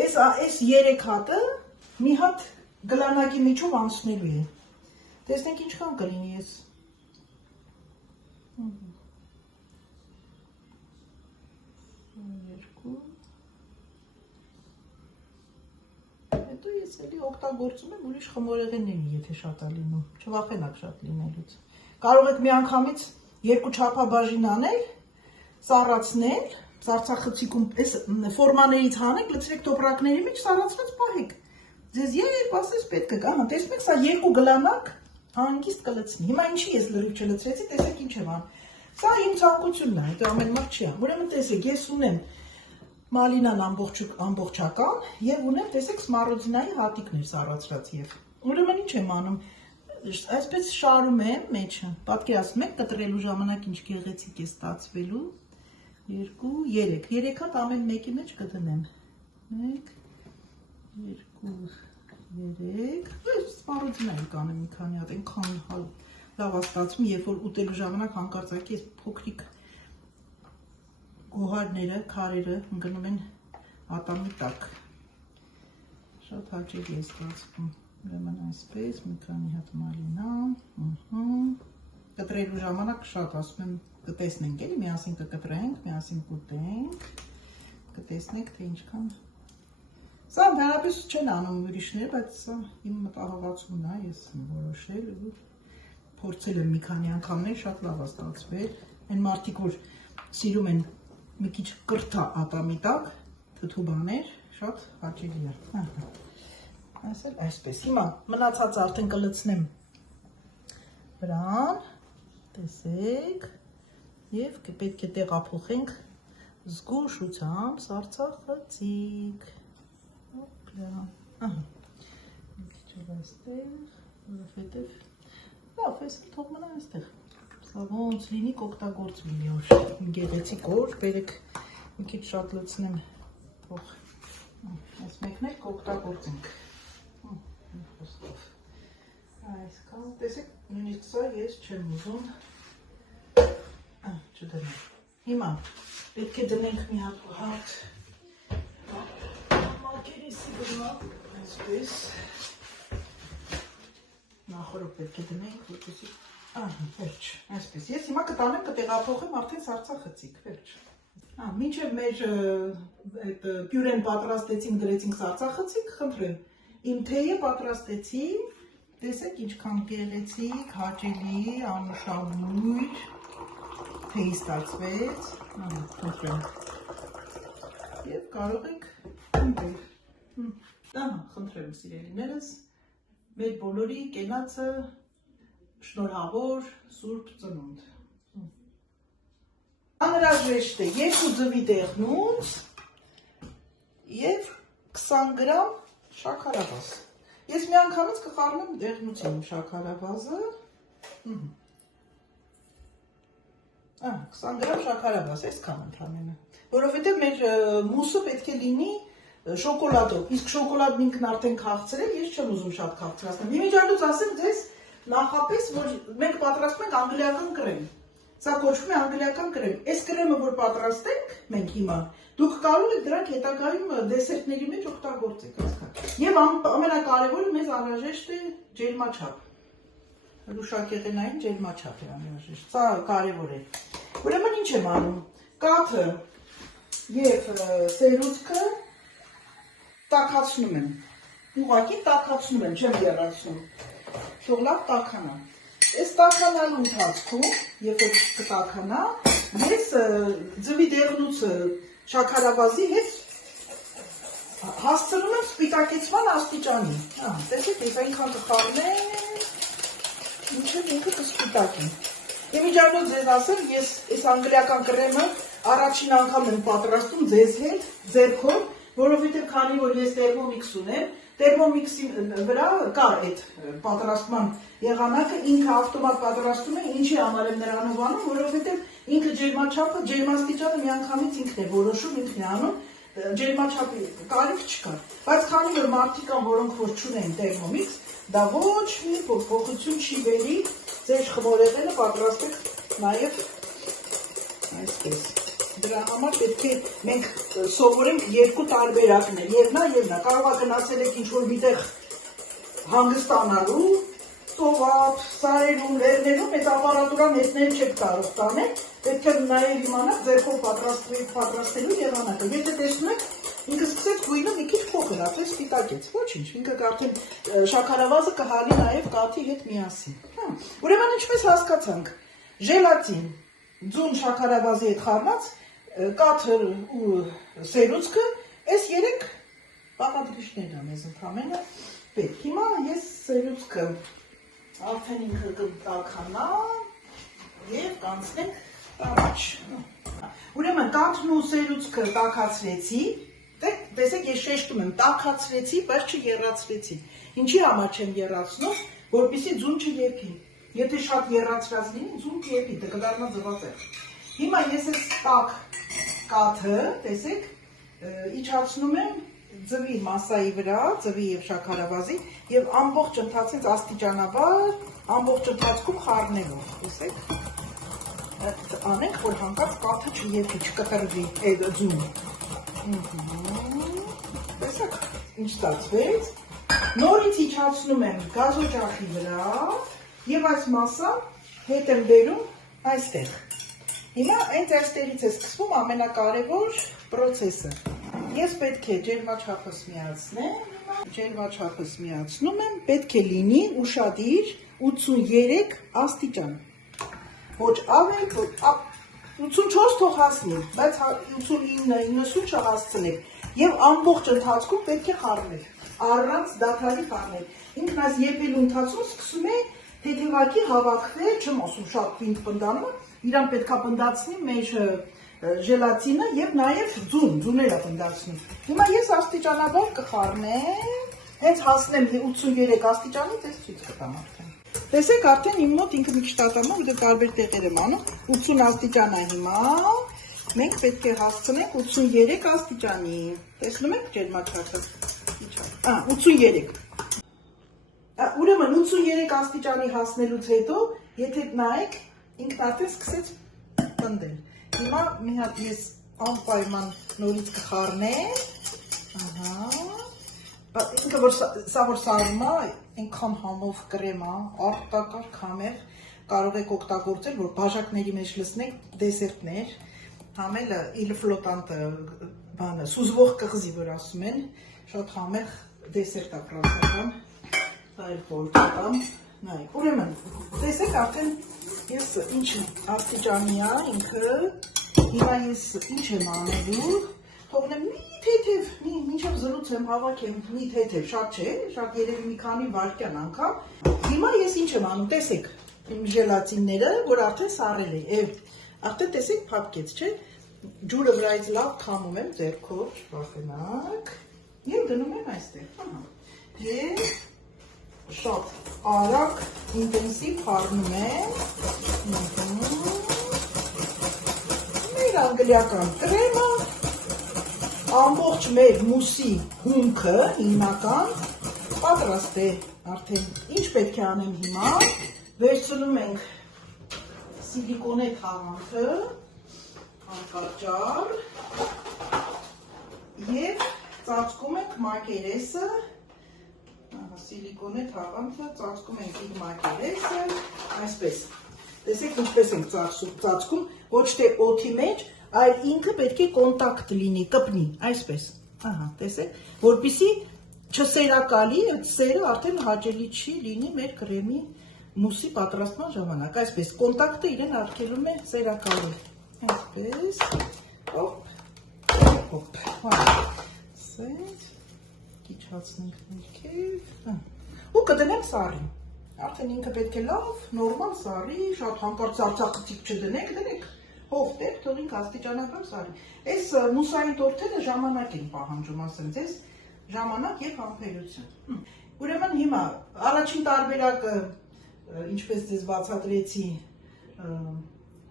Այս 3 հատը մի հատ գլանակի միջով անցնելու է։ Տեսնենք ինչքան կլինի ես։ Հետո ես էլի օգտագործում եմ ուրիշ խմորեղենների, եթե շատ է լինում, չվախենաք շատ լինելուց։ Կարող եք միանգամից 2 չափաբաժին անել, սառացնել, սառցախցիկում այս ֆորմաներից հանեք, լցրեք տոպրակների մեջ, սառացրած պահեք։ Ձեզ երբ ասես պետք է գա, տեսնեք, սա 2 գլանակ հանգիստ կլցնի։ Հիմա ինչի ես լրիվ չլցրեցի, տեսեք ինչ եմ անում։ Սա իմ ցանկությունն է, դա ամեն մարդ չի անում։ Ուրեմն տեսեք, ես ունեմ մալինան ամբողջական եւ ունեմ, տեսեք, սմարոձինայի հատիկներ սառացրած եւ։ Ուրեմն ինչ եմ անում, այսպես շարում եմ մեջը, պատկերացնում եք կտրելու ժամանակ ինչ գեղեցիկ է ստացվելու։ 2, 3 հատ ամեն մեկի մեջ կդնեմ։ 1, 2, 3, սպառուձնայի կանեմ մի քանի հատ, այնքան լավ ստացվում, երբ որ ուտելու ժամանակ հանկարծակի այս փոքրիկ գոհարները, քարերը ընկնում են ատամի տակ։ Շատ հաճելի է ստացվում։ Ուրեմն այսպես մի քանի հատ մալինա, կտրելու ժամանակ շատ ասում եմ կտեսնենք էլի, միասին կկտրենք, միասին կուտենք, կտեսնենք թե ինչքան։ Սա ընդհանրապես չեն անում ուրիշները, բայց սա իմ մտահղացումն է, ես եմ որոշել ու փորձել եմ մի քանի անգամներ, շատ լավ է ստացվել։ Այն մարդիկ, որ սիրում են մի քիչ կրթա ատամի տակ, թթու բաներ, շատ հաճելի է։ Այսպես, հիմա մնացած արդեն կլցնեմ վրան, տեսեք, և պետք է տեղափոխենք զգուշությամբ սառցախցիկ։ Մի քիչ այստեղ, որովհետև լավ, այսօր թող մնա այստեղ։ Սա ոնց լինի կօգտագործվի մի օր, գեղեցիկ օր, բերեք մի քիչ շատ լցնեմ, թող այս մեկն էլ կօգտագործենք։ Այսքան, տեսեք, նույնիսկ սա ես չեմ ուզում չդնեմ։ Հիմա պետք է դնենք մի հատ մակերեսի վրա, այսպես նախորդ պետք է դնենք, որպեսզի վերջ, այսպես, ես հիմա կտանեմ կտեղափոխեմ արդեն սառցախցիկ, վերջ։ Մինչև մեր պյուրեն պատրաստեցինք, դրեցինք սառցախցիկ, խնդրեմ, իմ թեյը պատրաստեցի, տեսեք ինչքան գեղեցիկ, հաճելի, անուշաբույր թեյ ստացվեց, խնդրեմ, և կարող եք խնդրել, խնդրեմ սիրելիներս, մեր բոլորի կենացը շնորհավոր սուրբ ծնունդ։ Անհրաժեշտ է 2 ձվի դեղնուց և 20 գրամ շաքարավազ։ Ես մի անգամից կխառնեմ դեղնուց իմ շաքարավազը։ 20 գրամ շաքարավազ, այսքան ընդամենը։ Որովհետև մեր մուսը պետք է լինի շոկոլադով, իսկ շոկոլադն ինքն արդեն քաղցրել, ես չեմ ուզում շատ քաղցրացնել։ Իմիջիայլոց ասեմ ձեզ նախապես, որ մենք պատրաստում ենք անգլիական կրեմ։ Սա կոչվում է անգլիական կրեմ։ Այս կրեմը, որ պատրաստենք մենք հիմա, դուք կարող եք դրանք հետագայում դեսերտների մեջ օգտագործեք, հասկանաք։ Եվ ամենակարևորը մեզ անհրաժեշտ է ջերմաչափ։ Լուշակեղենային ջերմաչափ է անհրաժեշտ։ Սա կարևոր է։ Ուրեմն ինչ եմ անում։ Կաթը և սերուցքը տաքացնում եմ։ Ուղղակի տաքացնում եմ, չեմ եռացնում։ Թող լավ տաքանա։ Այս տաքանալու ընթացքում, երբ որ կտաքանա, ես ձվի դեղնուցը շաքարավազի հետ հասցնում եմ սպիտակեցման աստիճանի։ Տեսեք, ես այնքան կխառնեմ, մինչև ինքը կսպիտակի։ Իմիջիայլոց ձեզ ասեմ, ես այս անգլիական կրեմը առաջին անգամ եմ պատրաստում ձեզ հետ, ձեռքով, որովհետև քանի որ ես տերմոմիքս ունեմ, տերմոմիքսի վրա կար այդ պատրաստման եղանակը, ինքը ավտոմատ պատրաստում է, ինչի համար եմ նրանով անում, որովհետև ինքը ջերմաչափը, ջերմաստիճանը միանգամից ինքն է որոշում, ինքն է անում, ջերմաչափի կարիք չկա։ Բայց քանի որ մարդիկ կան, որոնք որ չունեն տերմոմիքս, դա ոչ մի փոփոխություն չի բերի, ձեր խմորեղենը պատրաստեք նաև այսպես։ Դրա համար պետք է մենք սովորենք երկու տարբերակներ, եւ նա, կարող է գնացել եք ինչ-որ միտեղ հանգստանալու, ծովափ, սարերում, լեռներում, այդ ապարատուրան հետները չեք կարող տանել, պետք է նաև իմանաք ձերքով պատրաստելու եղանակը, եթե տեսնում եք, ինքը սկսեց գույնը մի քիչ փոքր, ապրես սպիտակեց, ոչինչ, ինքը արդեն շաքարավազը կհալի նաև կաթի հետ միասին։ Ուրեմն ինչպես հասկացանք, ժելատին, ձուն շաքարավազի հետ խառնած, կաթը ու սերուցքը, այս երեք բաղադրիչներն է մեզ ընդամենը պետք։ Հիմա ես սերուցքը արդեն ինքը կտաքանա և կանցնենք առաջ։ Ուրեմն կաթն ու սերուցքը տաքացրեցի, տեսեք ես շեշտում եմ, տաքացրեցի, բայց չեռացրեցի։ Ինչի համար չեմ եռացնում, որպեսզի ձուն չեփի։ Եթե շատ եռացրած լինի, ձուն կեփի, դա կդառնա ձվատեղ։ Հիմա ես այս տաք կաթը, տեսեք, իջացնում եմ ձվի մասայի վրա, ձվի և շաքարավազի և ամբողջ ընթացից աստիճանաբար, ամբողջ ընթացքում խառնելով, տեսեք, անենք, որ հանկարծ կաթը չեփի, չկտրվի, ձուն։ Տեսեք, ինչ ստացվեց, նորից իջացնում եմ գազօջախի վրա և այս մասը հետ եմ բերում այստեղ։ Հիմա այնց այստեղից է սկսվում ամենակարևոր պրոցեսը։ Ես պետք է ջերմաչափս միացնեմ, ջերմաչափս միացնում եմ, պետք է լինի ուշադիր 83 աստիճան։ Ոչ ավել, 84 թող հասնի, բայց 89-90 չհասցնեք և ամբողջ ընթացքում պետք է խառնել, առանց դադարի խառնել։ Ինքն այս եփելու ընթացքում սկսում է թեթևակի հավաքվել, չեմ ասում շատ պինդ պնդանում, իրան պետք է պնդացնի մեր ժելատինը և նաև ձուները պնդացնի։ Հիմա ես աստիճանաբար կխառնեմ, հենց հասնեմ 83 աստիճանի, տես ցույց կտամ արդեն։ Տեսեք արդեն իմ մոտ ինքը մի քիչ տատանում, որտեղ տարբեր տեղեր եմ անում, 80 աստիճան է հիմա, մենք պետք է հասցնենք 83 աստիճանի։ Տեսնում եք ջերմաչափը։ 83։ Ուրեմն 83 աստիճանի հասնելուց հետո, եթե նայեք, ինքն արդեն սկսեց պնդել։ Հիմա մի հատ ես անպայման նորից կխառնեմ, ինքը որ սա որ սարում է, այնքան համով կրեմ է, արտակարգ համեղ, կարող եք օգտագործել, որ բաժակների մեջ լցնեք դեսերտներ, համելը իլ ֆլոտանտը, սուզվող կղզի, որ ասում են, շատ համեղ դեսերտ է ֆրանսիական, այլ գործական, նայեք, ուրեմն, տեսեք արդեն ես ինչ աստիճանի է ինքը, հիմա ես ինչ եմ անելու, թողնեմ մի թեթև, մինչև զրույց եմ հավաքեմ, մի թեթև, շատ չէ, շատ երևի մի քանի վայրկյան անգամ, հիմա ես ինչ եմ անում, տեսեք, իմ ժելատինները, որ արդեն սառել է, արդեն տեսեք փափկեց, չէ, ջուրը վրայից լավ քամում եմ ձեռքով, չվախենաք, և դնում եմ այստեղ, և շատ արագ, ինտենսիվ խառնում եմ, մեր անգլիական կրեմը, ամբողջ մեր մուսի հումքը, հիմնական, պատրաստ է արդեն, ինչ պետք է անեմ հիմա, վերցնում ենք սիլիկոնե թաղանթը, անկարճար, և ծածկում ենք մակերեսը, սիլիկոնե թաղանթը, ծածկում ենք իր մակերեսը, այսպես, տեսեք ինչպես ենք ծածկում, ոչ թե օդի մեջ, այլ ինքը պետք է կոնտակտ լինի, կպնի, այսպես, տեսեք, որպեսզի չսերակալի, այդ սերը արդեն հաճելի չի լինի մեր կրեմի մուսի պատրաստման ժամանակ, այսպես, կոնտակտը իրեն արգելում է սերակալի, այսպես, հոպ, սենց, իջացնենք ներքև, ու կդնենք սարին, արդեն ինքը պետք է լավ, նորմալ սարի, շատ հանկարծ արցախցիկ չդնենք, դնենք, հով տեղ, թող ինք աստիճանական սարի, այս մուսային տորթերը ժամանակ են պահանջում, ասեմ ձեզ, ժամանակ և համբերություն, ուրեմն հիմա, առաջին տարբերակը, ինչպես ձեզ բացատրեցի,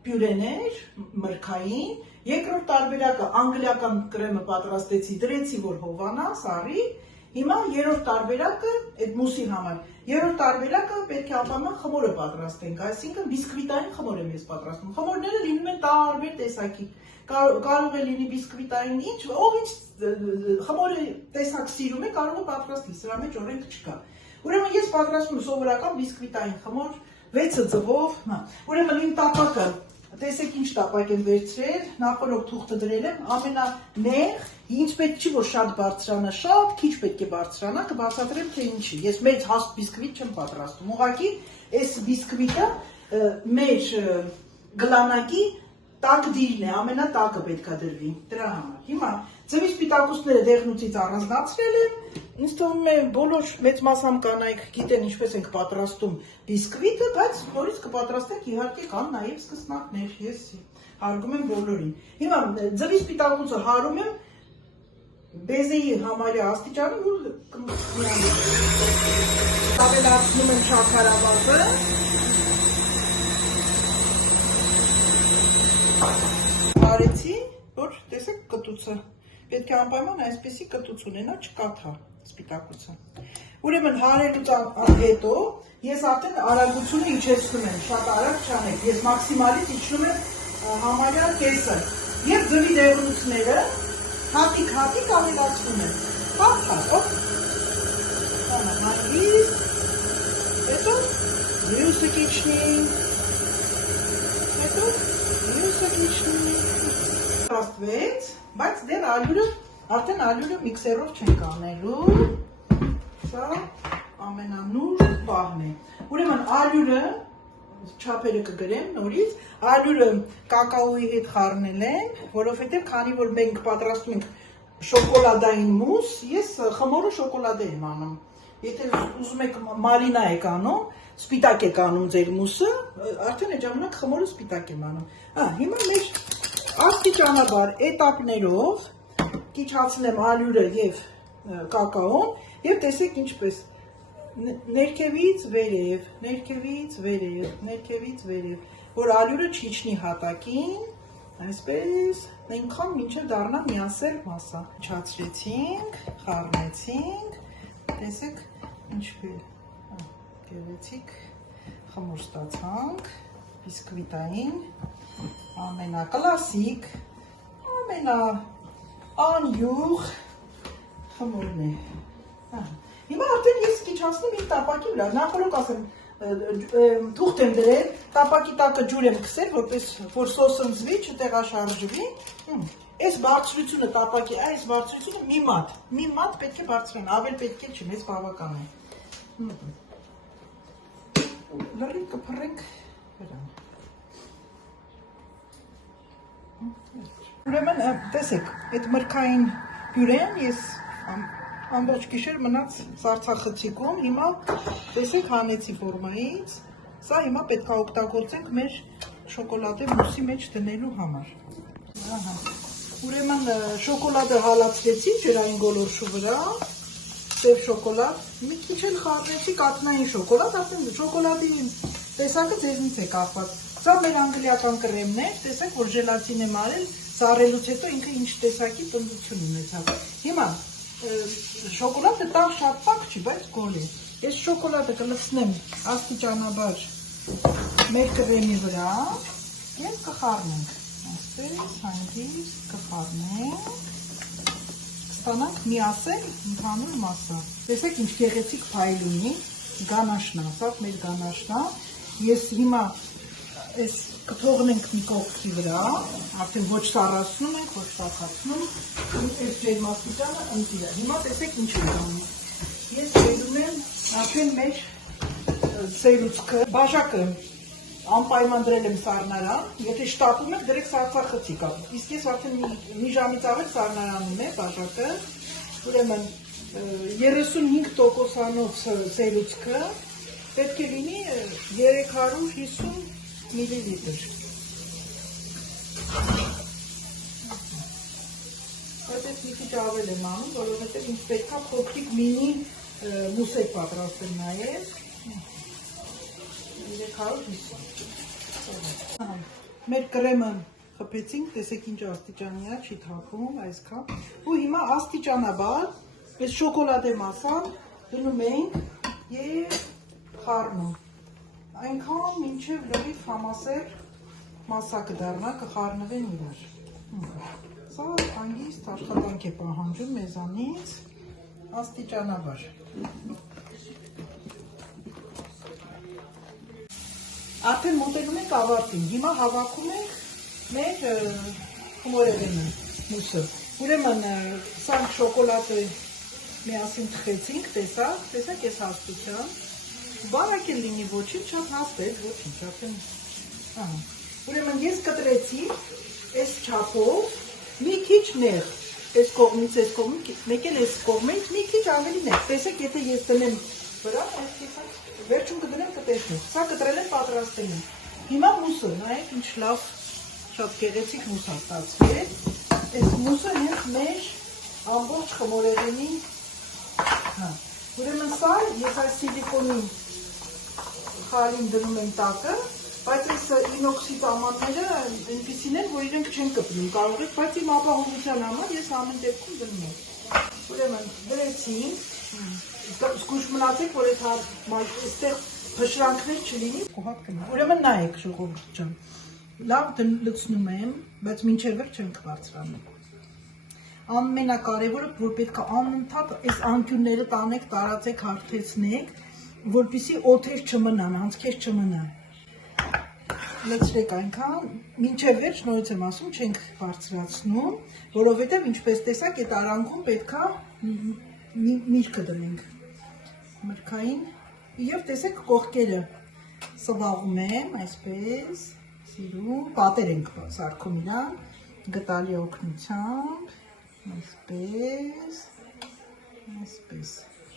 պյուրեներ, մրգային, երկրորդ տարբերակը անգլիական կրեմը պատրաստեցի, դրեցի, որ հովանա, սարի, Հիմա երրորդ տարբերակը այդ մուսի համար։ Երրորդ տարբերակը պետք է անպայման խմորը պատրաստենք, այսինքն բիսկվիտային խմոր եմ ես պատրաստում։ Խմորները լինում են տարբեր տեսակի։ Կարող է լինի բիսկվիտային ինչ, ով ինչ խմորը տեսակ սիրում է, կարող է պատրաստի, սրա մեջ օրենք չկա։ Ուրեմն ես պատրաստում եմ սովորական բիսկվիտային խմոր, 6 ձվով, ուրեմն իմ տապակը, տեսեք ինչ տապակ եմ վերցրել, նախորդ թուղթը դրել եմ, ամենանեղ, ինձ պետք չի, որ շատ բարձրանա, շատ քիչ պետք է բարձրանա, կբացատրեմ թե ինչի, ես մեծ հաստ բիսկվիտ չեմ պատրաստում, ուղղակի այս բիսկվիտը մեր գլանակի տաք դիրն է, ամենատակը պետք է դրվի, դրա համար։ Հիմա ձվի սպիտակուցները դեղնուցից առանձնացրել եմ, ինձ թվում է բոլոր մեծ մասամ կանայք գիտեն ինչպես ենք պատրաստում բիսկվիտը, բայց նորից կպատրաստենք իհարկե կան նաև սկսնակներ, ես հարգում եմ բոլորին։ Հիմա ձվի սպիտակուցը հարում եմ բեզեի համարյա աստիճանում ու ավելացնում եմ շաքարավազը, արեցի, որ տեսեք կտուցը, պետք է անպայման այսպեսի կտուց ունենա, չկաթա սպիտակուցը։ Ուրեմն հարելուց հետո ես արդեն արագությունը իջեցնում եմ, շատ արագ չանեք, ես մաքսիմալից իջնում եմ համարյա կեսը և ձվի դեղնուցները հատիկ ավելացնում եմ, հատ, օք, հանգիստ, հետո մյուսը կիչնի, հետո մյուսը կիչնի, պատրաստվեց, բայց դեռ արդեն ալյուրը միքսերով չենք անելու, սա ամենանուր պահն է։ Ուրեմն ալյուրը, չափերը կգրեմ նորից, ալյուրը կակաոյի հետ խառնել եմ, որովհետև քանի որ մենք պատրաստում ենք շոկոլադային մուս, ես խմորը շոկոլադե եմ անում։ Եթե ուզում եք մալինա եք անում, սպիտակ եք անում ձեր մուսը, արդեն այդ ժամանակ խմորը սպիտակ եմ անում։ Հիմա մեր աստիճանաբար էտապներով կիչացնեմ ալյուրը և կակաոն և տեսեք ինչպես ներքևից վերև, ներքևից վերև, ներքևից վերև, որ ալյուրը չիջնի հատակին, այսպես այնքան մինչև դառնա միասեռ մասա։ Իջացրեցինք, խառնեցինք, տեսեք ինչպես գեղեցիկ խմոր ստացանք, բիսկվիտային, ամենակլասիկ, ամենաանյուղ խմորն է։ Հիմա արդեն ես կիչացնում իմ տապակի վրա, նախորդ ասեմ, թուղթ եմ դրել, տապակի տակը ջուր եմ քսել, որպես որ սոսնձվի, չտեղաշարժվի, այս բարձրությունը տապակի, այս բարձրությունը մի մատ պետք է բարձրանա, ավել պետք է չի, մեզ բավական է։ Լրի կփռենք վրան։ Ուրեմն, տեսեք, այդ մրգային պյուրեն ես ամբողջ գիշեր մնաց սառցախցիկում, հիմա տեսեք հանեցի ֆորմայից, սա հիմա պետք է օգտագործենք մեր շոկոլադե մուսի մեջ դնելու համար։ Ուրեմն շոկոլադը հալացրեցի ջրային գոլորշու վրա, սև շոկոլադ, մի քիչ էլ խառնեցի կաթնային շոկոլադ, ասեմ շոկոլադի տեսակը ձեզնից է կախված։ Սա մեր անգլիական կրեմն է, տեսեք որ ժելատին եմ արել, սառելուց հետո ինքը ինչ տեսակի պնդություն ունեցավ։ Հիմա շոկոլադը տան շատ տաք չի, բայց գոլ է։ Ես շոկոլադը կլցնեմ աստիճանաբար մեր կրեմի վրա և կխառնենք։ Այսպես հանգիստ կխառնենք, կստանանք միասեռ ընդհանուր մասա։ Տեսեք ինչ գեղեցիկ փայլ ունի, գանաշն է, սա մեր գանաշն է։ Ես հիմա այս կթողնենք մի կողքի վրա, արդեն ոչ սառացնում ենք, ոչ սախացնում, այս ջերմաստիճանը ընտի է։ Հիմա տեսեք ինչ է անում։ Ես բերում եմ արդեն մեր սերուցքը, բաժակը անպայման դրել եմ սառնարան, եթե շտապում եք դրեք սառցախցիկ, իսկ ես արդեն մի ժամից ավել սառնարանում է բաժակը, ուրեմն 35%-անոց սերուցքը պետք է լինի 350 միլիլիտր։ Այդպես մի քիչ ավել եմ անում, որովհետև ինձ պետք է փոքրիկ մինի մուսեր պատրաստել նաև։ 350։ Մեր կրեմը խփեցինք, տեսեք ինչ աստիճանի է, չի թափում, այսքան։ Ու հիմա աստիճանաբար Այս շոկոլադե մասան դնում ենք և խառնում։ Այնքան մինչև լրիվ համասեր մասա կդառնա, կխառնվեն իրար։ Սա հանգիստ աշխատանք է պահանջում մեզանից աստիճանաբար։ Արդեն մոտենում ենք ավարտին։ Հիմա հավաքում ենք մեր խմորեղենը, մուսը։ Ուրեմն սա շոկոլադը միասին թխեցինք, տեսակ ես հաստության։ Բարակ է լինի ոչինչ, շատ հաստ է, ոչինչ, արդեն։ Ուրեմն ես կտրեցի այս չափով մի քիչ նեղ, այս կողմից, մեկ էլ այս կողմից մի քիչ ավելի նեղ։ Տեսեք, եթե ես դնեմ վրա, վերջում կդնեմ կտեսնեք։ Սա կտրել եմ պատրաստել եմ։ Հիմա մուսը, նայեք ինչ լավ, շատ գեղեցիկ մուս ստացվեց։ Այս մուսը հենց մեր ամբողջ խմորեղենի, ուրեմն սա ես այս սիլիկոնի խարին դնում եմ տակը, բայց այս ինոքսի տամանները այնպիսին են, որ իրենք չեն կպնում, կարող եք, բայց իմ ապահովության համար ես ամեն դեպքում դնում եմ։ Ուրեմն դրեցին, զգույշ մնացեք, որ այստեղ փշրանքներ չլինի, ուրեմն նայեք ժողովուրդ ջան, լավ լցնում եմ, բայց մինչև վերջ չենք բարձրանում։ Ամենակարևորը, որ պետք է անընդհատ այս անկյունները տանեք, տարածեք, հարթեցնեք, որպեսզի օդեր չմնան, անցքեր չմնան։ Լցրեք այնքան, մինչև վերջ նորից եմ ասում, չենք բարձրացնում, որովհետև ինչպես տեսակ, այդ արանքում պետք է միրգը դնենք, մրգային, և տեսեք կողքերը սվաղում եմ, այսպես, սիրում, պատեր ենք սարքում իրան, գտալի օգնությամբ, այսպես,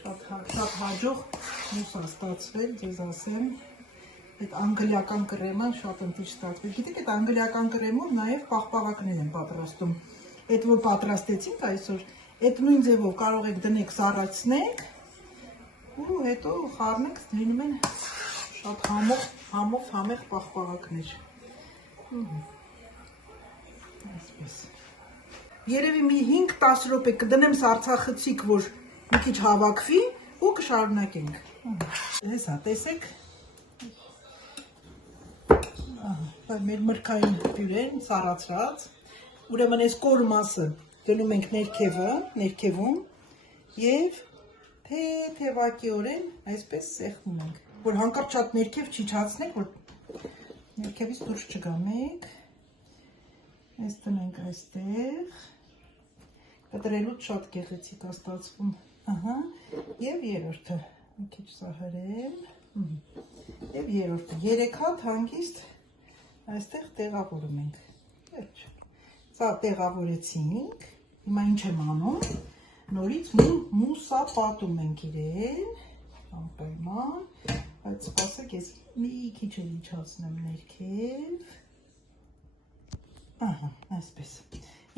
շատ հաջող մուս ստացվել, ձեզ ասեմ, այդ անգլիական կրեմը շատ ընտիչ ստացվել, գիտեք, այդ անգլիական կրեմով նաև պաղպաղակներ են պատրաստում, այդ որ պատրաստեցինք այսօր, այդ նույն ձևով կարող եք դնեք սառացնեք ու հետո խառնեք, լինում են շատ համեղ պաղպաղակներ։ Այսպես։ Երևի մի 5-10 րոպե կդնեմ սառցախցիկ, որ մի քիչ հավաքվի ու կշարունակենք։ Հեսա, տեսեք։ Մեր մրգային պյուրեն սառացրած, ուրեմն այս կոր մասը դնում ենք ներքևում և թեթևակիորեն այսպես սեղմում ենք, որ հանկարծ շատ ներքև չիջացնենք, որ ներքևից դուրս չգա, մեկ, այս տնենք այստեղ, կտրելուց շատ գեղեցիկ է ստացվում, և երրորդը, մի քիչ սահարել, և երրորդը, 3 հատ հանգիստ այստեղ տեղավորում ենք, վերջ, սա տեղավորեցինք, հիմա ինչ եմ անում, նորից մուսապատում ենք իրեն, անպայման, բայց սպասեք ես մի քիչ էլ իջացնեմ ներքև, այսպես,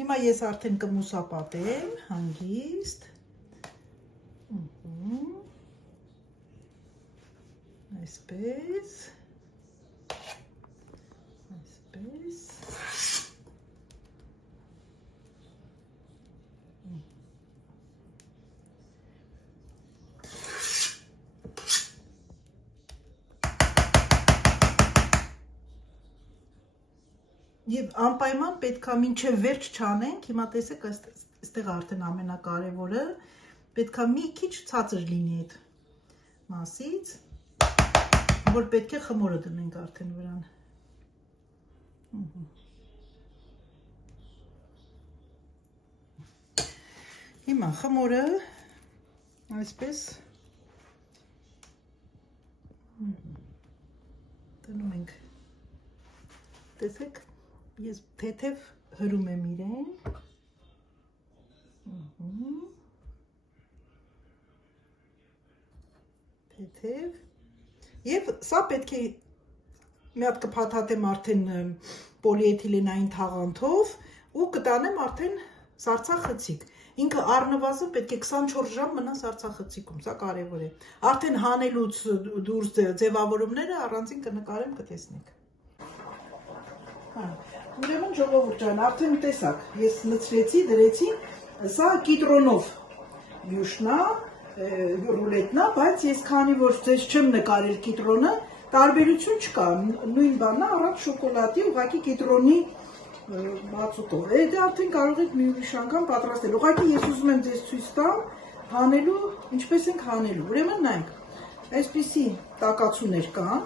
հիմա ես արդեն կմուսապատեմ, հանգիստ, այսպես, Եվ անպայման պետք է մինչև վերջ չանենք, հիմա տեսեք այստեղ արդեն ամենակարևորը, պետք է մի քիչ ցածր լինի այդ մասից, որ պետք է խմորը դնենք արդեն վրան։ Հիմա խմորը այսպես դնում ենք, տեսեք, ես թեթև հրում եմ իրեն, թեթև, և սա պետք է մի հատ կփաթաթեմ արդեն պոլիէթիլենային թաղանթով ու կտանեմ արդեն սառցախցիկ, ինքը առնվազն պետք է 24 ժամ մնա սառցախցիկում, սա կարևոր է, արդեն հանելուց դուրս ձևավորումները առանցին կնկարեմ կտեսնեք։ Ուրեմն ժողովուրդ ջան, արդեն տեսակ, ես լցրեցի, դրեցի, սա կիտրոնով յուշնա, ռուլետնա, բայց ես քանի որ ձեզ չեմ նկարել կիտրոնը, տարբերություն չկա, նույն բանն է, առանց շոկոլադի, ուղղակի կիտրոնի մածուկով։ Դա արդեն կարող եք մի ուրիշ անգամ պատրաստել։ Ուղղակի ես ուզում եմ ձեզ ցույց տամ հանելու, ինչպես ենք հանելու։ Ուրեմն նայեք, այսպիսի տակացուներ կան,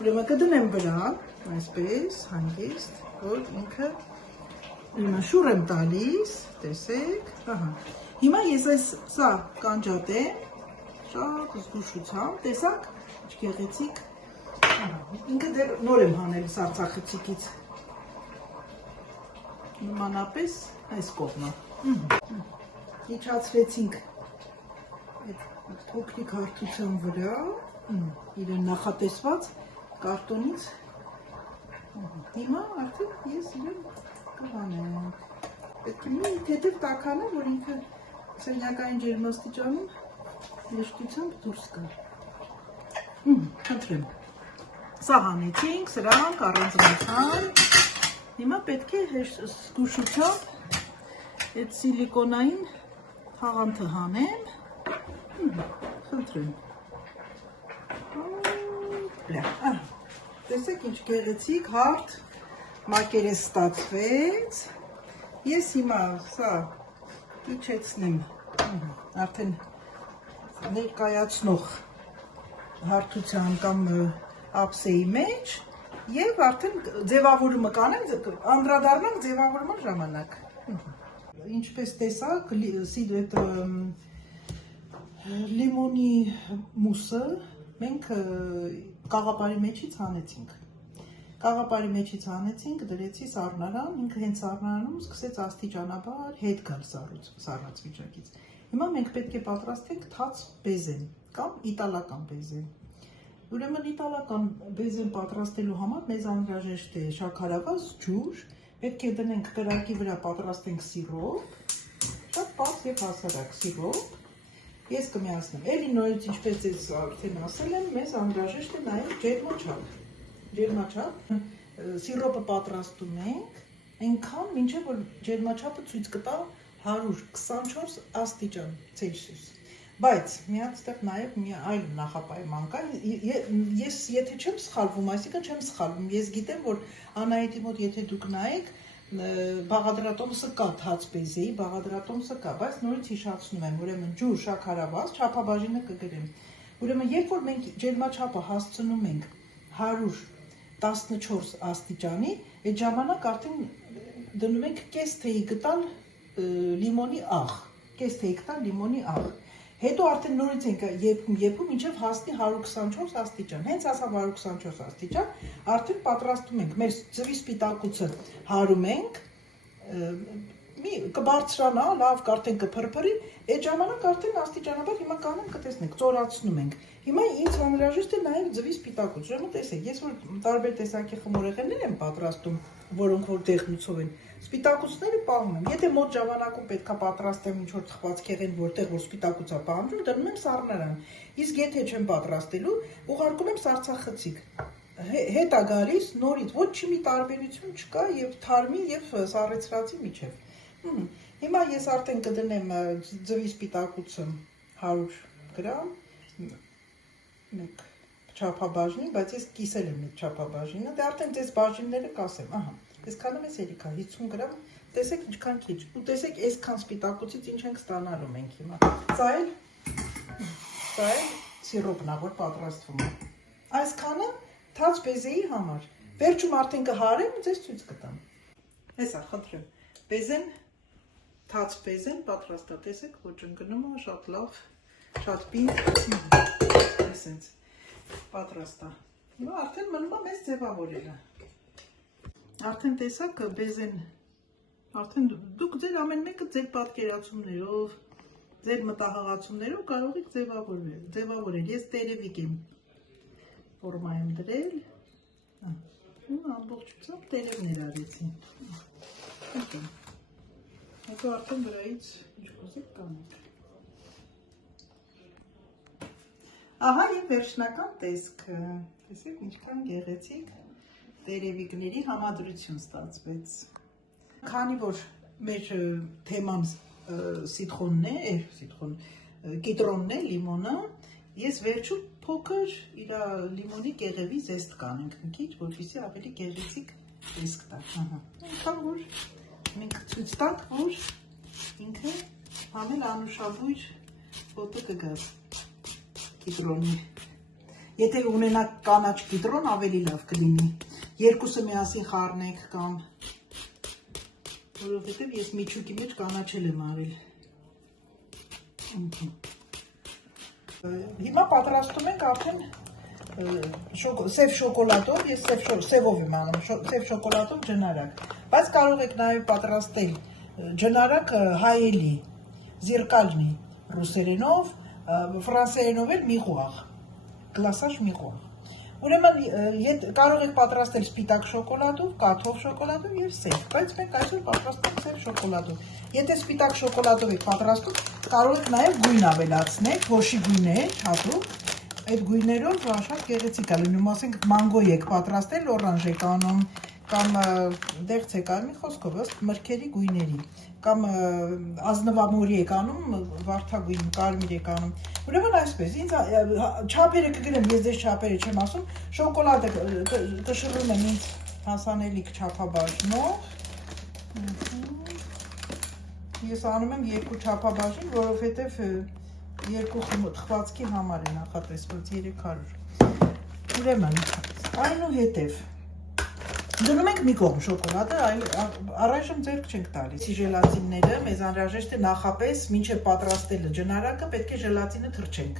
ուրեմն կդնեմ վրան, այսպես, հանգիստ, որ ինքը շուռ եմ տալիս, տեսեք, ահա։ Հիմա ես սա կանջատեմ, շատ զգուշությամբ, տեսակ, ինչ գեղեցիկ, ինքը դեռ նոր եմ հանել սարցախցիկից, նմանապես այս կողմը, իջացրեցինք այդ փոքրիկ հարթության վրա, իրեն նախատեսված կարտոնից, հիմա արդեն ես իրեն կհանեմ, պետք է մի թեթև տաքանեմ, որ ինքը սենյակային ջերմաստիճանում եշտությամբ դուրս կա, խնդրեմ, սա հանեցինք, սրանք առանձնացան, հիմա պետք է զգուշությամբ այդ սիլիկոնային թաղանթը հանեմ, խնդրեմ, տեսեք ինչ գեղեցիկ հարթ մակերես ստացվեց, ես հիմա սա իջեցնեմ արդեն ներկայացնող հարթության կամ ափսեի մեջ և արդեն ձևավորումը կանեմ, անդրադառնանք ձևավորման ժամանակ, ինչպես տեսակ լիմոնի մուսը մենք կաղապարի մեջից հանեցինք, դրեցի սառնարան, ինքը հենց սառնարանում սկսեց աստիճանաբար հետ գալ սառած վիճակից, հիմա մենք պետք է պատրաստենք թաց բեզեն կամ իտալական բեզեն, ուրեմն իտալական բեզեն պատրաստելու համար մեզ անհրաժեշտ է շաքարավազ ջուր, պետք է դնենք կրակի վրա պատրաստենք սիրոպ, շատ պարզ և հասարակ սիրոպ, ես կմիացնեմ, էլի նորից ինչպես ես արդեն ասել եմ, մեզ անհրաժեշտ է նաև ջերմաչափ, սիրոպը պատրաստում ենք, այնքան մինչև որ ջերմաչափը ցույց կտա 124 աստիճան Ցելսիուս, բայց միացտեղ նաև մի այլ նախապայման կա, ես եթե չեմ սխալվում, այսինքն չեմ սխալվում, ես գիտեմ, որ Անահիտի մոտ եթե դուք նայեք, բաղադրատոմսը կա թաց բեզեի, բաղադրատոմսը կա, բայց նորից հիշացնում եմ, ուրեմն ջուր, շաքարավազ, չափաբաժինը կգրեմ, ուրեմն երբ որ մենք ջերմաչափը հասցնում ենք 114 աստիճանի, այդ ժամանակ արդեն դնում ենք կես թեյի գտալ լիմոնի աղ, հետո արդեն նորից ենք եփում մինչև հասնի 124 աստիճան, հենց ասա 124 աստիճան, արդեն պատրաստում ենք, մեր ձվի սպիտակուցը հարում ենք, կբարձրանա, լավ արդեն կփրփրի, այդ ժամանակ արդեն աստիճանաբար հիմա կանենք կտեսնենք, ծորացնում ենք, հիմա ինձ անհրաժեշտ է նաև ձվի սպիտակուց, ուրեմն տեսեք, ես որ տարբեր տեսակի խմորեղեններ եմ պատրաստում, որոնք որ դեղնուցով են, սպիտակուցները պահում եմ, եթե մոտ ժամանակում պետք է պատրաստեմ ինչ-որ թխվածքեղեն, որտեղ որ սպիտակուցա պահանջում, դնում եմ սառնարան, իսկ եթե չեմ պատրաստելու, ուղարկում եմ սառցախցիկ, հետ է գալիս նորից, ոչ մի տարբերություն չկա և թարմի և սառեցրածի միջև, հիմա ես արդեն կդնեմ ձվի սպիտակուցը 100 գրամ, մեկ չափաբաժնի, բայց ես կիսել եմ այդ չափաբաժինը, դե արդեն ձեզ բաժինները կասեմ, ահա, այսքանը մեզ երիքա, 50 գրամ, տեսեք ինչքան քիչ, ու տեսեք այսքան սպիտակուցից ինչ ենք ստանալու մենք հիմա, սա էլ սիրոպն է, որ պատրաստվում է, այսքանը թաց բեզեի համար, վերջում արդեն կհարեմ, ձեզ ցույց կտամ, հեսա, խնդրեմ, բեզեն, թաց բեզեն պատրաստա, տեսեք, ոչ ընկնում է, շատ լավ, շատ պինդ, այսենց, պատրաստա, հիմա արդեն մնում է մեզ ձևավորելը, արդեն տեսակ բեզեն, արդեն դուք ձեր ամեն մեկը ձեր պատկերացումներով, ձեր մտահղացումներով կարող եք ձևավորել, ես տերևիկ եմ ֆորմա եմ դրել, ամբողջությամբ տերևներ արեցի, հետո արդեն վրայից ինչ կուզեք կանեք, ահա և վերջնական տեսքը, տեսեք ինչքան գեղեցիկ տերևիկների համադրություն ստացվեց, քանի որ մեր թեման սիտրոնն է, կիտրոնն է, լիմոնը, ես վերջում փոքր իր լիմոնի կեղևի զեստ կանենք մի քիչ, որպեսզի ավելի գեղեցիկ տեսք տա։ Այնքան որ մենք ցույց տանք, որ ինքը ամեն անուշաբույր ոտը կգա կիտրոնի։ Եթե ունենաք կանաչ կիտրոն, ավելի լավ կլինի։ Երկուսը միասին խառնեք կամ որովհետև ես միջուկի մեջ կանաչել եմ արել։ Հիմա պատրաստում ենք արդեն սև շոկոլադով, ես սևով եմ անում, սև շոկոլադով ջնարակ, բայց կարող եք նաև պատրաստել ջնարակ հայելի, զիրկալնի ռուսերենով, ֆրանսերենով էլ միղուաղ, գլասաժ միղուաղ։ Ուրեմն կարող եք պատրաստել սպիտակ շոկոլադով, կաթով շոկոլադով և սև, բայց մենք այսօր պատրաստենք սև շոկոլադով։ Եթե սպիտակ շոկոլադով եք պատրաստում, կարող եք նաև գույն ավելացնել, փոշի գույներ, հատուկ, այդ գույներով շատ գեղեցիկ է լինում, ասենք մանգո եք պատրաստել, օրանժ եք անում, կամ դեղց եք անում, մի խոսքով, ըստ մրգերի գույների, կամ ազնվամորի եք անում, վարդագույն, կարմիր եք անում։ Ուրեմն այսպես, ինձ չափերը կգրեմ, ես դες չափերը չեմ ասում, շոկոլադը կշռում եմ ինձ հասանելիք չափաբաժնով։ Ես անում եմ 2 չափաբաժին, որովհետև 2 թխվածքի համար է նախատեսված 300։ Ուրեմն, այնուհետև դնում ենք մի կողմ շոկոլադը, առայժմ ձեռք չենք տալիս։ Ժելատինները մեզ անհրաժեշտ է նախապես մինչև պատրաստելը ջնարակը պետք է ժելատինը թրջենք։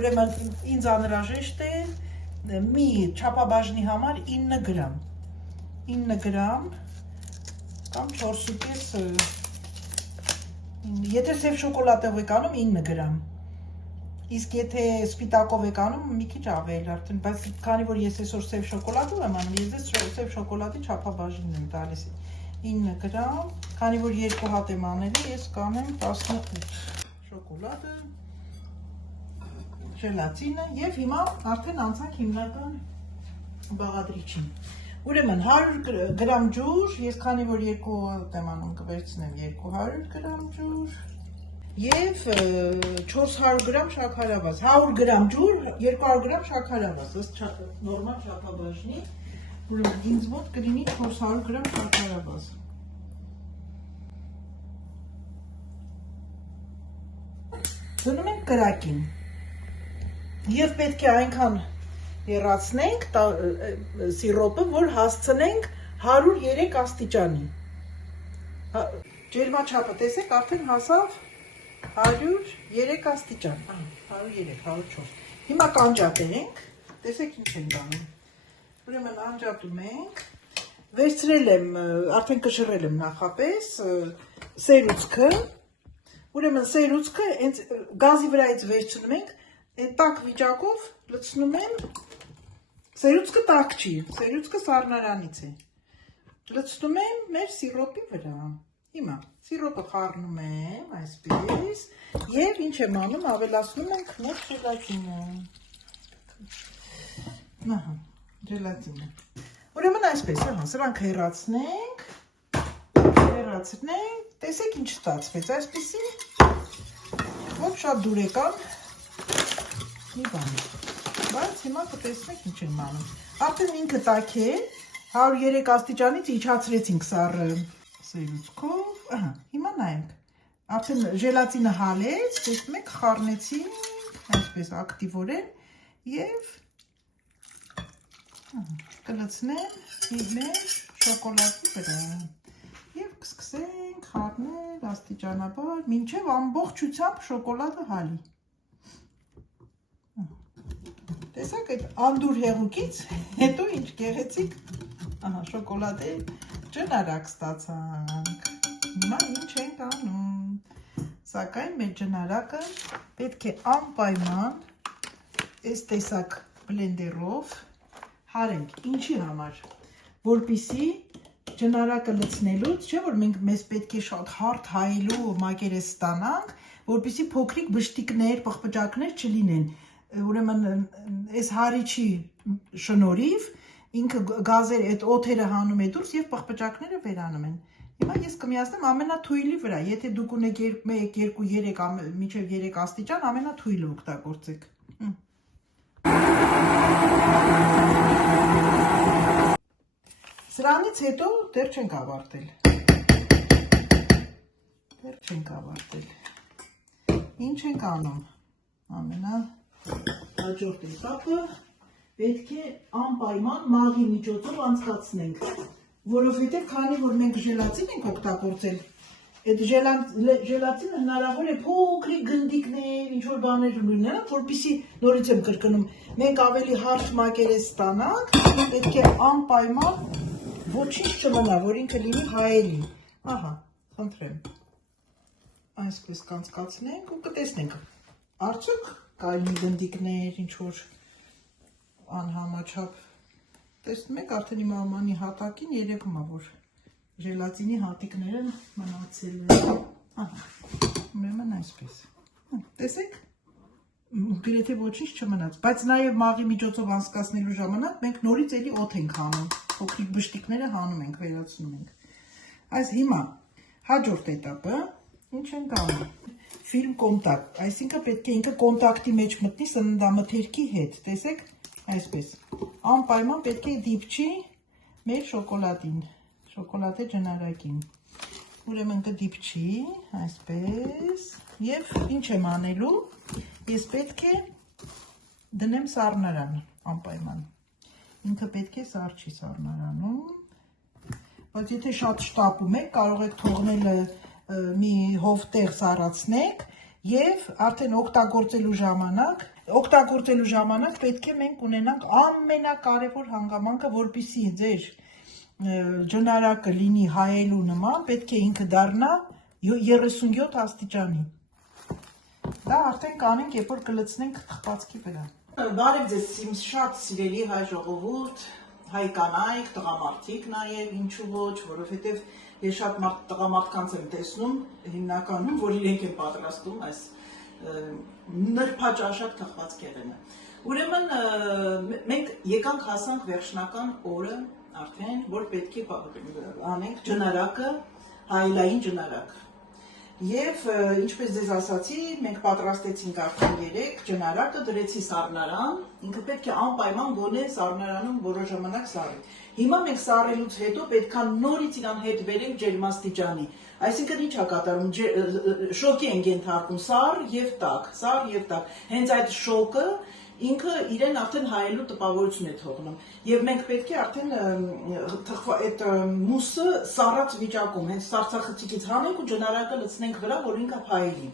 Ուրեմն ինձ անհրաժեշտ է մի չափաբաժնի համար 9 գրամ։ 9 գրամ կամ 4.5, եթե սև շոկոլադով եք անում 9 գրամ։ Իսկ եթե սպիտակով եք անում մի քիչ ավել արդեն, բայց քանի որ ես այսօր սև շոկոլադով եմ անում, ես սև շոկոլադի չափաբաժինն եմ տալիս 9 գրամ, քանի որ 2 հատ եմ անելի, ես կանեմ 18 շոկոլադը, ժելատինը և հիմա արդեն անցանք հիմնական բաղադրիչին։ Ուրեմն 100 գրամ ջուր, ես քանի որ 2 հատ եմ անում կվերցնեմ 200 գրամ ջուր և 400 գրամ շաքարավազ, 100 գրամ ջուր, 200 գրամ շաքարավազ, ըստ նորմալ չափաբաժնի, ուրեմն ինձ մոտ կլինի 400 գրամ շաքարավազ։ Դնում ենք կրակին և պետք է այնքան հեռացնենք սիրոպը, որ հասցնենք 103 աստիճանի։ Ջերմաչափը տեսեք արդեն հասավ 103 աստիճան, 103, 104։ Հիմա կանջատենք, տեսեք ինչ ենք անում։ Ուրեմն անջատում ենք, վերցրել եմ, արդեն կշռել եմ նախապես սերուցքը, ուրեմն սերուցքը գազի վրայից վերցնում ենք, այդ տաք վիճակով լցնում եմ, սերուցքը տաք չի, սերուցքը սառնարանից է, լցնում եմ մեր սիրոպի վրա։ Հիմա սիրոպը խառնում եմ այսպես և ինչ եմ անում, ավելացնում ենք մեր ժելատինը։ Ուրեմն այսպես, սրանք հեռացնենք, տեսեք ինչ ստացվեց, այսպեսի ոչ շատ դուրեկան մի բան, բայց հիմա կտեսնենք ինչ եմ անում։ Արդեն ինքը տաք է, 103 աստիճանից իջացրեցինք սառը սերուցքով, հիմա նայենք, արդեն ժելատինը հալեց, տեսնում եք խառնեցինք, այսպես ակտիվորեն և կլցնեմ մեր շոկոլադի վրա և կսկսենք խառնել աստիճանաբար, մինչև ամբողջությամբ շոկոլադը հալի։ Տեսակ այդ անդուր հեղուկից հետո ինչ գեղեցիկ շոկոլադի ջնարակ ստացանք։ Հիմա ինչ ենք անում, սակայն մեր ջնարակը պետք է անպայման այս տեսակ բլենդերով հարենք, ինչի համար, որպեսզի ջնարակը լցնելուց, չէ՞ որ մեզ պետք է շատ հարթ հայելու մակերես ստանանք, որպեսզի փոքրիկ բշտիկներ, պղպջակներ չլինեն։ Ուրեմն այս հարիչի շնորհիվ ինքը գազերը, այդ օդերը հանում է դուրս և պղպջակները վերանում են։ Հիմա ես կմիացնեմ ամենաթույլի վրա, եթե դուք ունեք 1, 2, 3, մինչև 3 աստիճան, ամենաթույլը օգտագործեք։ Սրանից հետո դեռ չենք ավարտել։ Ինչ ենք անում։ Ամենահաջորդ էտապը պետք է անպայման մաղի միջոցով անցկացնենք, որովհետև քանի որ մենք ժելատին ենք օգտագործել, այդ ժելատինը հնարավոր է փոքրիկ գնդիկներ, ինչ-որ բաներ լինեն, որպեսզի նորից եմ կրկնում, մենք ավելի հարթ մակերես ստանանք, պետք է անպայման ոչինչ չմնա, որ ինքը լինի հայելի։ Ահա, խնդրեմ։ Այսպես կանցկացնենք ու կտեսնենք։ Արդյոք կային գնդիկներ, ինչ-որ անհամաչափ։ Տեսնում եք, արդեն իմ ամանի հատակին երևում է, որ ժելատինի հատիկները մնացել են։ Ահա, ուրեմն այսպես։ Տեսեք, գրեթե ոչինչ չմնաց, բայց նաև մաղի միջոցով անցկացնելու ժամանակ մենք նորից էլի օդ ենք հանում, փոքրիկ բշտիկները հանում ենք, վերացնում ենք։ Այս հիմա հաջորդ էտապը ինչ ենք անում։ Ֆիլմ կոնտակտ, այսինքն պետք է ինքը կոնտակտի մեջ մտնի սննդամթերքի հետ, տեսեք, այսպես։ Անպայման պետք է դիպչի մեր շոկոլադին, շոկոլադե ջնարակին։ Ուրեմն կդիպչի, այսպես, և ինչ եմ անելու, ես պետք է դնեմ սառնարան, անպայման։ Ինքը պետք է սառչի սառնարանում, բայց եթե շատ շտապում եք, կարող եք թողնել մի հովտեղ սառացնեք և արդեն օգտագործելու ժամանակ պետք է մենք ունենանք ամենակարևոր հանգամանքը, որպեսզի ձեր ջնարակը լինի հայելու նման, պետք է ինքը դառնա 37 աստիճանի։ Դա արդեն կանենք, երբ որ կլցնենք թխվածքի վրա։ Բարև ձեզ, իմ շատ սիրելի հայ ժողովուրդ, հայ կանայք, տղամարդիկ նաև, ինչու ոչ, որովհետև ես շատ տղամարդկանց եմ տեսնում, հիմնականում, որ իրենք են պատրաստում այս նրբաճաշակ թխվածքեղենը։ Ուրեմն մենք եկանք հասանք վերջնական օրը արդեն, որ պետք է անենք ջնարակը, հայելային ջնարակ։ Եվ ինչպես ձեզ ասացի, մենք պատրաստեցինք արդեն 3 ջնարակը, դրեցի սառնարան, ինքը պետք է անպայման գոնե սառնարանում որոշ ժամանակ սառի։ Հիմա մենք սառելուց հետո պետքա նորից իրան հետ բերենք ջերմաստիճանի։ Այսինքն ինչ է կատարում, շոկի ենք ենթարկում, սառ և տաք։ Հենց այդ շոկը ինքը իրեն արդեն հայելու տպավորություն է թողնում։ Եվ մենք պետք է արդեն այդ մուսը սառած վիճակում, հենց սառցախցիկից հանենք ու ջնարակը լցնենք վրա, որ ինքը հայելի։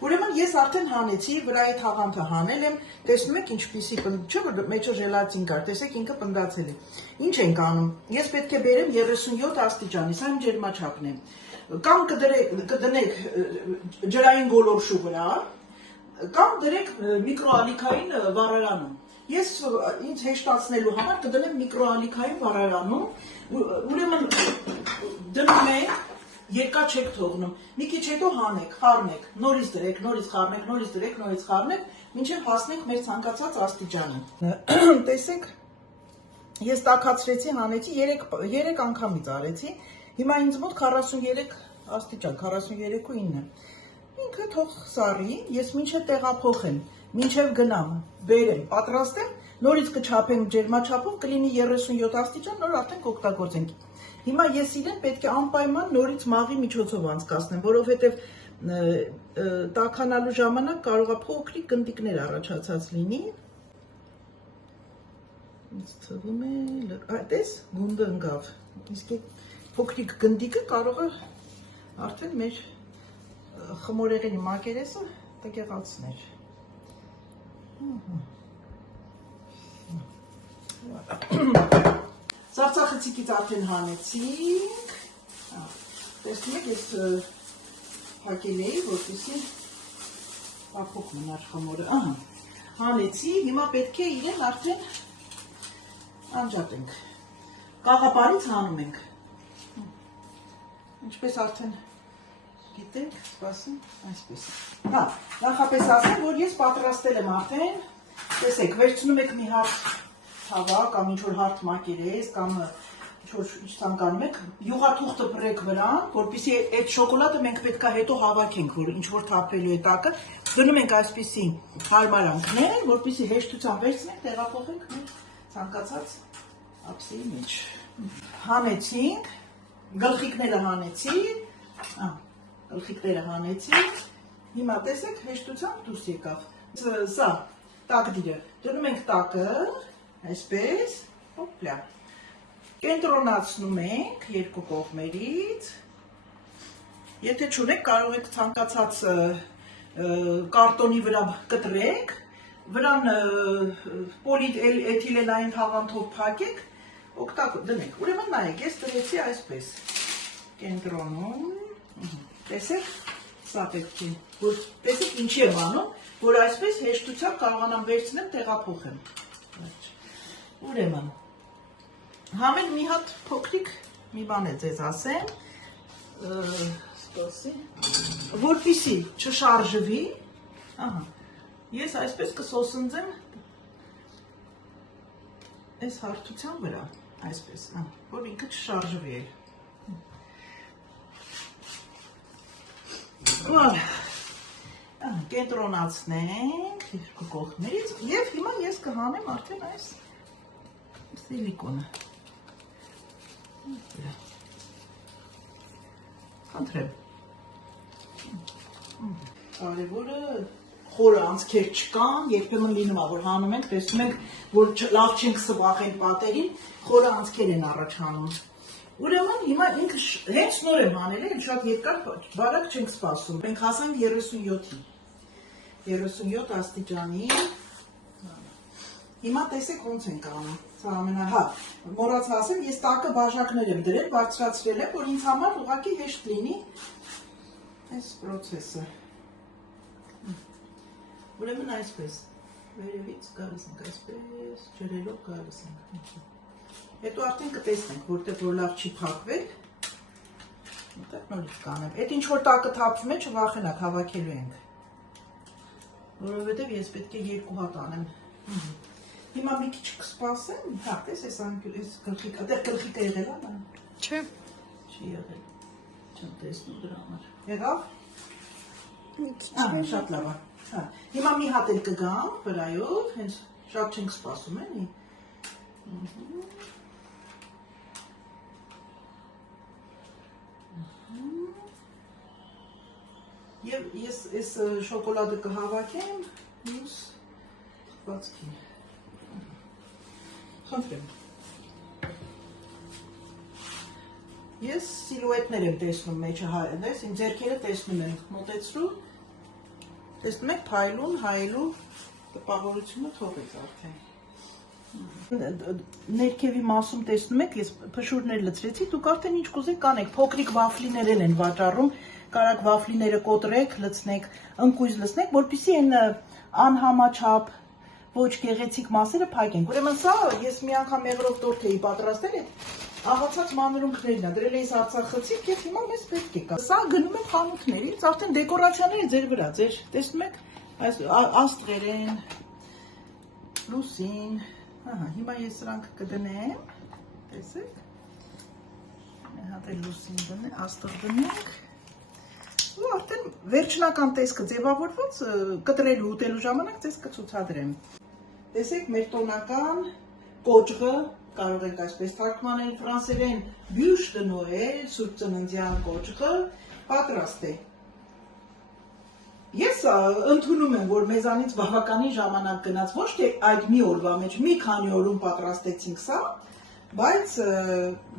Ուրեմն ես արդեն հանեցի, վրայի թաղանթը հանել եմ, տեսնում եք ինչպիսի չէ, որ մեջը ժելատին կար, տեսեք ինքը պնդացել է։ Ինչ ենք անում, ես պետք է բերեմ 37 աստիճանի, սա իմ ջերմաչափն է։ Կամ կդնեք ջրային գոլորշու վրա, կամ դրեք միկրոալիքային վառարանում։ Ես ինձ հեշտացնելու համար կդնեմ միկրոալիքային վառարանում, ուրեմն դնում ենք, երկար չեք թողնում, մի քիչ հետո հանեք, խառնեք, նորից դրեք, նորից խառնեք, նորից դրեք, նորից խառնեք, մինչև հասնենք մեր ցանկացած աստիճանի։ Տեսեք, ես տաքացրեցի, հանեցի, 3 անգամից արեցի, հիմա ինձ մոտ 43 աստիճան, 43.9։ Ինքը թող սառի, ես մինչև տեղափոխեմ, մինչև գնամ, բերեմ, պատրաստեմ, նորից կչափեմ ջերմաչափում, կլինի 37 աստիճան, նոր արդեն կօգտագործենք։ Հիմա ես իրեն պետք է անպայման նորից մաղի միջոցով անցկացնեմ, որովհետև տաքանալու ժամանակ կարող է փոքրիկ գնդիկներ առաջացած լինի։ Ինձ թվում է, տես, գունդը ընկավ, իսկ փոքրիկ գնդիկը կարող է արդեն մեր խմորեղենի մակերեսը տկեղացներ։ Սառցախցիկից արդեն հանեցինք, տեսնում եք, ես հակել էի, որպեսզի ապոք մնար խմորը, հանեցի, հիմա պետք է իրեն արդեն անջատենք, կաղապարից հանում ենք, ինչպես արդեն գիտենք, սպասում, այսպես։ Նախապես ասեմ, որ ես պատրաստել եմ արդեն, տեսեք, վերցնում եք մի հարթ թավա, կամ ինչ-որ հարթ մակերես, կամ ցանկանում եք, յուղաթուղթը բրեք վրան, որպեսզի այդ շոկոլադը մենք պետքա հետո հավաքենք, որ ինչ որ թափվելու է տակը, դնում ենք այսպիսի հարմարանքներ, որպեսզի հեշտությամբ վերցնենք, տեղափոխենք մեր ցանկացած ափսեի մեջ։ Հանեցինք, գլխիկները հանեցի, հիմա տեսեք հեշտությամբ դուրս եկավ։ Սա տակդիրը, դնում ենք տակը, այսպես, հոպլա։ Կենտրոնացնում ենք երկու կողմերից, եթե չունեք կարող եք ցանկացած կարտոնի վրա կտրեք, վրան պոլիէթիլենային թաղանթով փակեք, դնեք, ուրեմն նայեք, ես դրեցի այսպես, կենտրոնում, տեսեք, սա պետք է, որ տեսեք ինչի եմ անում, որ այսպես հեշտությամբ կարողանամ վերցնեմ, տեղափոխեմ, ուրեմն, Համեն մի հատ փոքրիկ մի բան է ձեզ ասեմ, որպեսզի չշարժվի, ես այսպես կսոսնձեմ այս հարթության վրա, այսպես, որ ինքը չշարժվի էլ։ Կենտրոնացնենք երկու կողմերից և հիմա ես կհանեմ արդեն այս սիլիկոնը։ Խնդրեմ, կարևորը խորը անցքեր չկան, երբեմն լինում է, որ հանում ենք, տեսնում ենք, որ լավ չենք սվաղել պատերին, խորը անցքեր են առաջանում։ Ուրեմն հիմա ինքը հենց նոր եմ հանել է, շատ երկար բարակ չենք սպասում, մենք հասանք 37-ի, 37 աստիճանի, հիմա տեսեք ոնց ենք անում, սա ամենահա, մոռացա ասեմ, ես տակը բաժակներ եմ դրել, բարձրացրել եմ, որ ինձ համար ուղղակի հեշտ լինի այս պրոցեսը։ Ուրեմն այսպես, վերևից գալիս ենք այսպես, ջրելով գալիս ենք։ Հետո արդեն կտեսնենք, որտեղ որ լավ չի փակվել, որտեղ նորից կանեմ։ Այդ ինչ որ տակը թափվում է, չվախենաք, հավաքելու ենք։ Որովհետև ես պետք է երկու հատ անեմ։ Հիմա մի քիչ կսպասեմ, հա, տես այս գլխիկը, այդեղ գլխիկը եղել է, նա։ Չէ։ Չի եղել։ Չեմ տեսնում դրա համար։ Եղավ։ Մի քիչ։ Շատ լավ է։ Հա, հիմա մի հատ էլ կգամ վրայով, հենց շատ չենք սպասում, էլի։ Եվ ես այս շոկոլադը կհավաքեմ մյուս թխվածքին։ Խնդրեմ։ Ես սիլուետներ եմ տեսնում մեջը հայերս, իմ ձեռքերը տեսնում եմ, մոտեցրու, տեսնում եք փայլուն, հայելու տպավորությունը թողեց արդեն։ Ներքևի մասում տեսնում եք, ես փշուրներ լցրեցի, դուք արդեն ինչ կուզեք կանեք, փոքրիկ վաֆլիներ են վաճառում, կարակ վաֆլիները կոտրեք, լցնեք, ընկույզ լցնեք, որպեսզի այն անհամաչափ ոչ գեղեցիկ մասերը փակենք։ Ուրեմն սա ես մի անգամ մեղրով տորթ էի պատրաստել, այդ աղացած մանրունքներն է, դրել էի արցախցիկ եւ հիմա մեզ պետք է կա։ Սա գնում եմ խանութներից, արդեն դեկորացիաները ձեր վրա, ձեր տեսնում եք, այս աստղեր են, լուսին, հիմա ես սրանք կդնեմ, տեսեք, մի հատ էլ լուսին դնենք, աստղ դնենք, ու արդեն վերջնական տեսքը ձևավորված կտրելու ուտելու ժամանակ ձեզ կցուցադրեմ։ Տեսեք, մեր տոնական կոճղը, կարող ենք այսպես թարգմանել ֆրանսերեն բյուշ դե նոել, սուրբ ծննդյան կոճղը, պատրաստ է։ Ես ընդունում եմ, որ մեզանից բավականին ժամանակ գնաց, ոչ թե այդ մի օրվա մեջ, մի քանի օրում պատրաստեցինք սա, բայց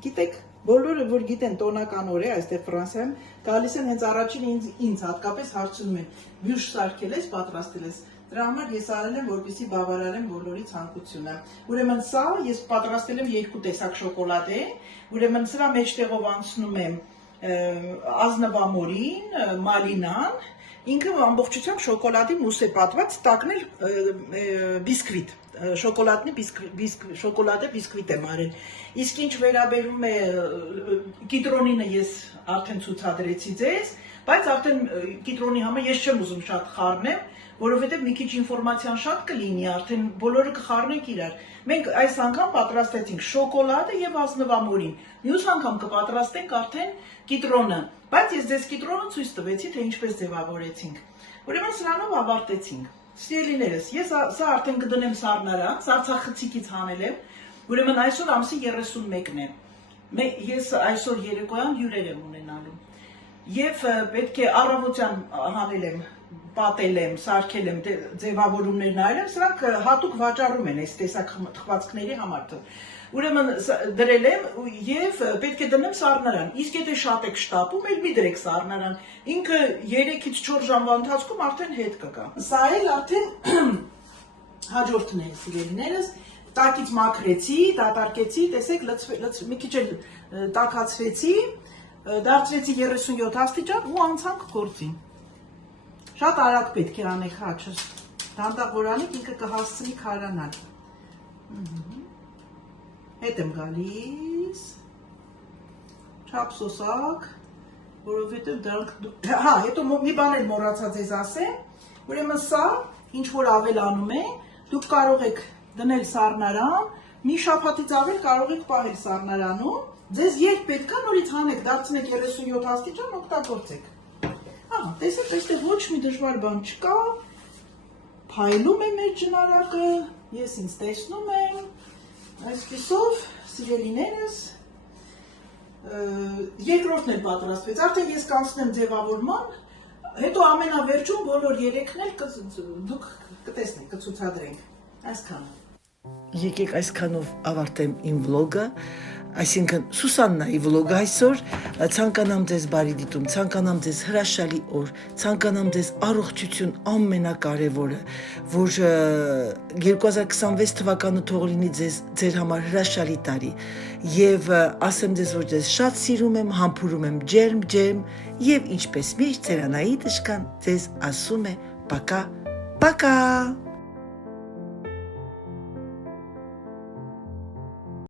գիտեք, բոլորը որ գիտեն տոնական օր է, այստեղ Ֆրանսիայում, գալիս են հենց առաջին ինձ հատկապես հարցնում են, բյուշ սարքել ես, պատրաստել ես։ Դրա համար ես արել եմ, որպեսզի բավարարեմ բոլորի ցանկությունը։ Ուրեմն սա ես պատրաստել եմ երկու տեսակ շոկոլադե, ուրեմն սրա մեջտեղով անցնում եմ ազնվամորին, մալինան, ինքը ամբողջությամբ շոկոլադի մուս է պատված, տակն էլ բիսկվիտ, շոկոլադե բիսկվիտ եմ արել։ Իսկ ինչ վերաբերում է կիտրոնինը ես արդեն ցուցադրեցի ձեզ, բայց արդեն կիտրոնի համար ես չեմ ուզում շատ խառնեմ, որովհետև մի քիչ ինֆորմացիան շատ կլինի, արդեն բոլորը կխառնենք իրար։ Մենք այս անգամ պատրաստեցինք շոկոլադը եւ ազնվամորին։ Մյուս անգամ կպատրաստենք արդեն կիտրոնը, բայց ես ձեզ կիտրոնը ցույց տվեցի, թե ինչպես ձևավորեցինք։ Ուրեմն սրանով ավարտեցինք։ Սիրելիներս, ես սա արդեն կդնեմ սառնարան, սառցախցիկից հանել եմ։ Ուրեմն այսօր ամսի 31-ն է։ Ես այսօր երեկոյան հյուրեր եմ ունենալու։ Եվ պետք է առավոտյան հանել եմ, պատել եմ, սարքել եմ, ձևավորումներ նայել եմ, սրանք հատուկ վաճառում են այս տեսակ թխվածքների համար։ Ուրեմն դրել եմ եւ պետք է դնեմ սառնարան։ Իսկ եթե շատ եք շտապում, էլ մի դրեք սառնարան։ Ինքը 3-ից 4 ժամվա ընթացքում արդեն հետ կգա։ Սա էլ արդեն հաջորդն է, սիրելիներս, տակից մաքրեցի, դատարկեցի, տեսեք, մի քիչ էլ տաքացրեցի, դարձրեցի 37 աստիճան ու անցանք գործին։ Շատ արագ պետք է անեք հաճը։ Դանդաղորանիկ ինքը կհասցնի քարանալ։ Հետ եմ գալիս, չափ սոսակ, որովհետև դրանք, հետո մի բան էլ մոռացա ձեզ ասեմ, ուրեմն սա, ինչ որ ավելանում է, դուք կարող եք դնել սառնարան, մի շաբաթից ավել կարող եք պահել սառնարանում, ձեզ երբ պետք է նորից հանեք, դարձնեք 37 աստիճան, օգտագործեք։ Տեսեք, այստեղ ոչ մի դժվար բան չկա, փայլում է մեր ջնարակը, ես ինձ տեսնում եմ, այսպիսով, սիրելիներս, երկրորդն էլ պատրաստվեց, արդեն ես կանցնեմ ձևավորման, հետո ամենավերջում բոլոր երեքն էլ դուք կտեսնեք, կցուցադրենք, այսքանը։ Եկեք այսքանով ավարտեմ իմ վլոգը, այսինքն Սուսաննայի վլոգը այսօր, ցանկանամ ձեզ բարի դիտում, ցանկանամ ձեզ հրաշալի օր, ցանկանամ ձեզ առողջություն ամենակարևորը, որ 2026 թվականը թող լինի ձեր համար հրաշալի տարի եւ ասեմ ձեզ, որ ձեզ շատ սիրում եմ, համբուրում եմ ջերմ եւ ինչպես միշտ Ծերանայի դժկան ձեզ ասում է պակա, պակա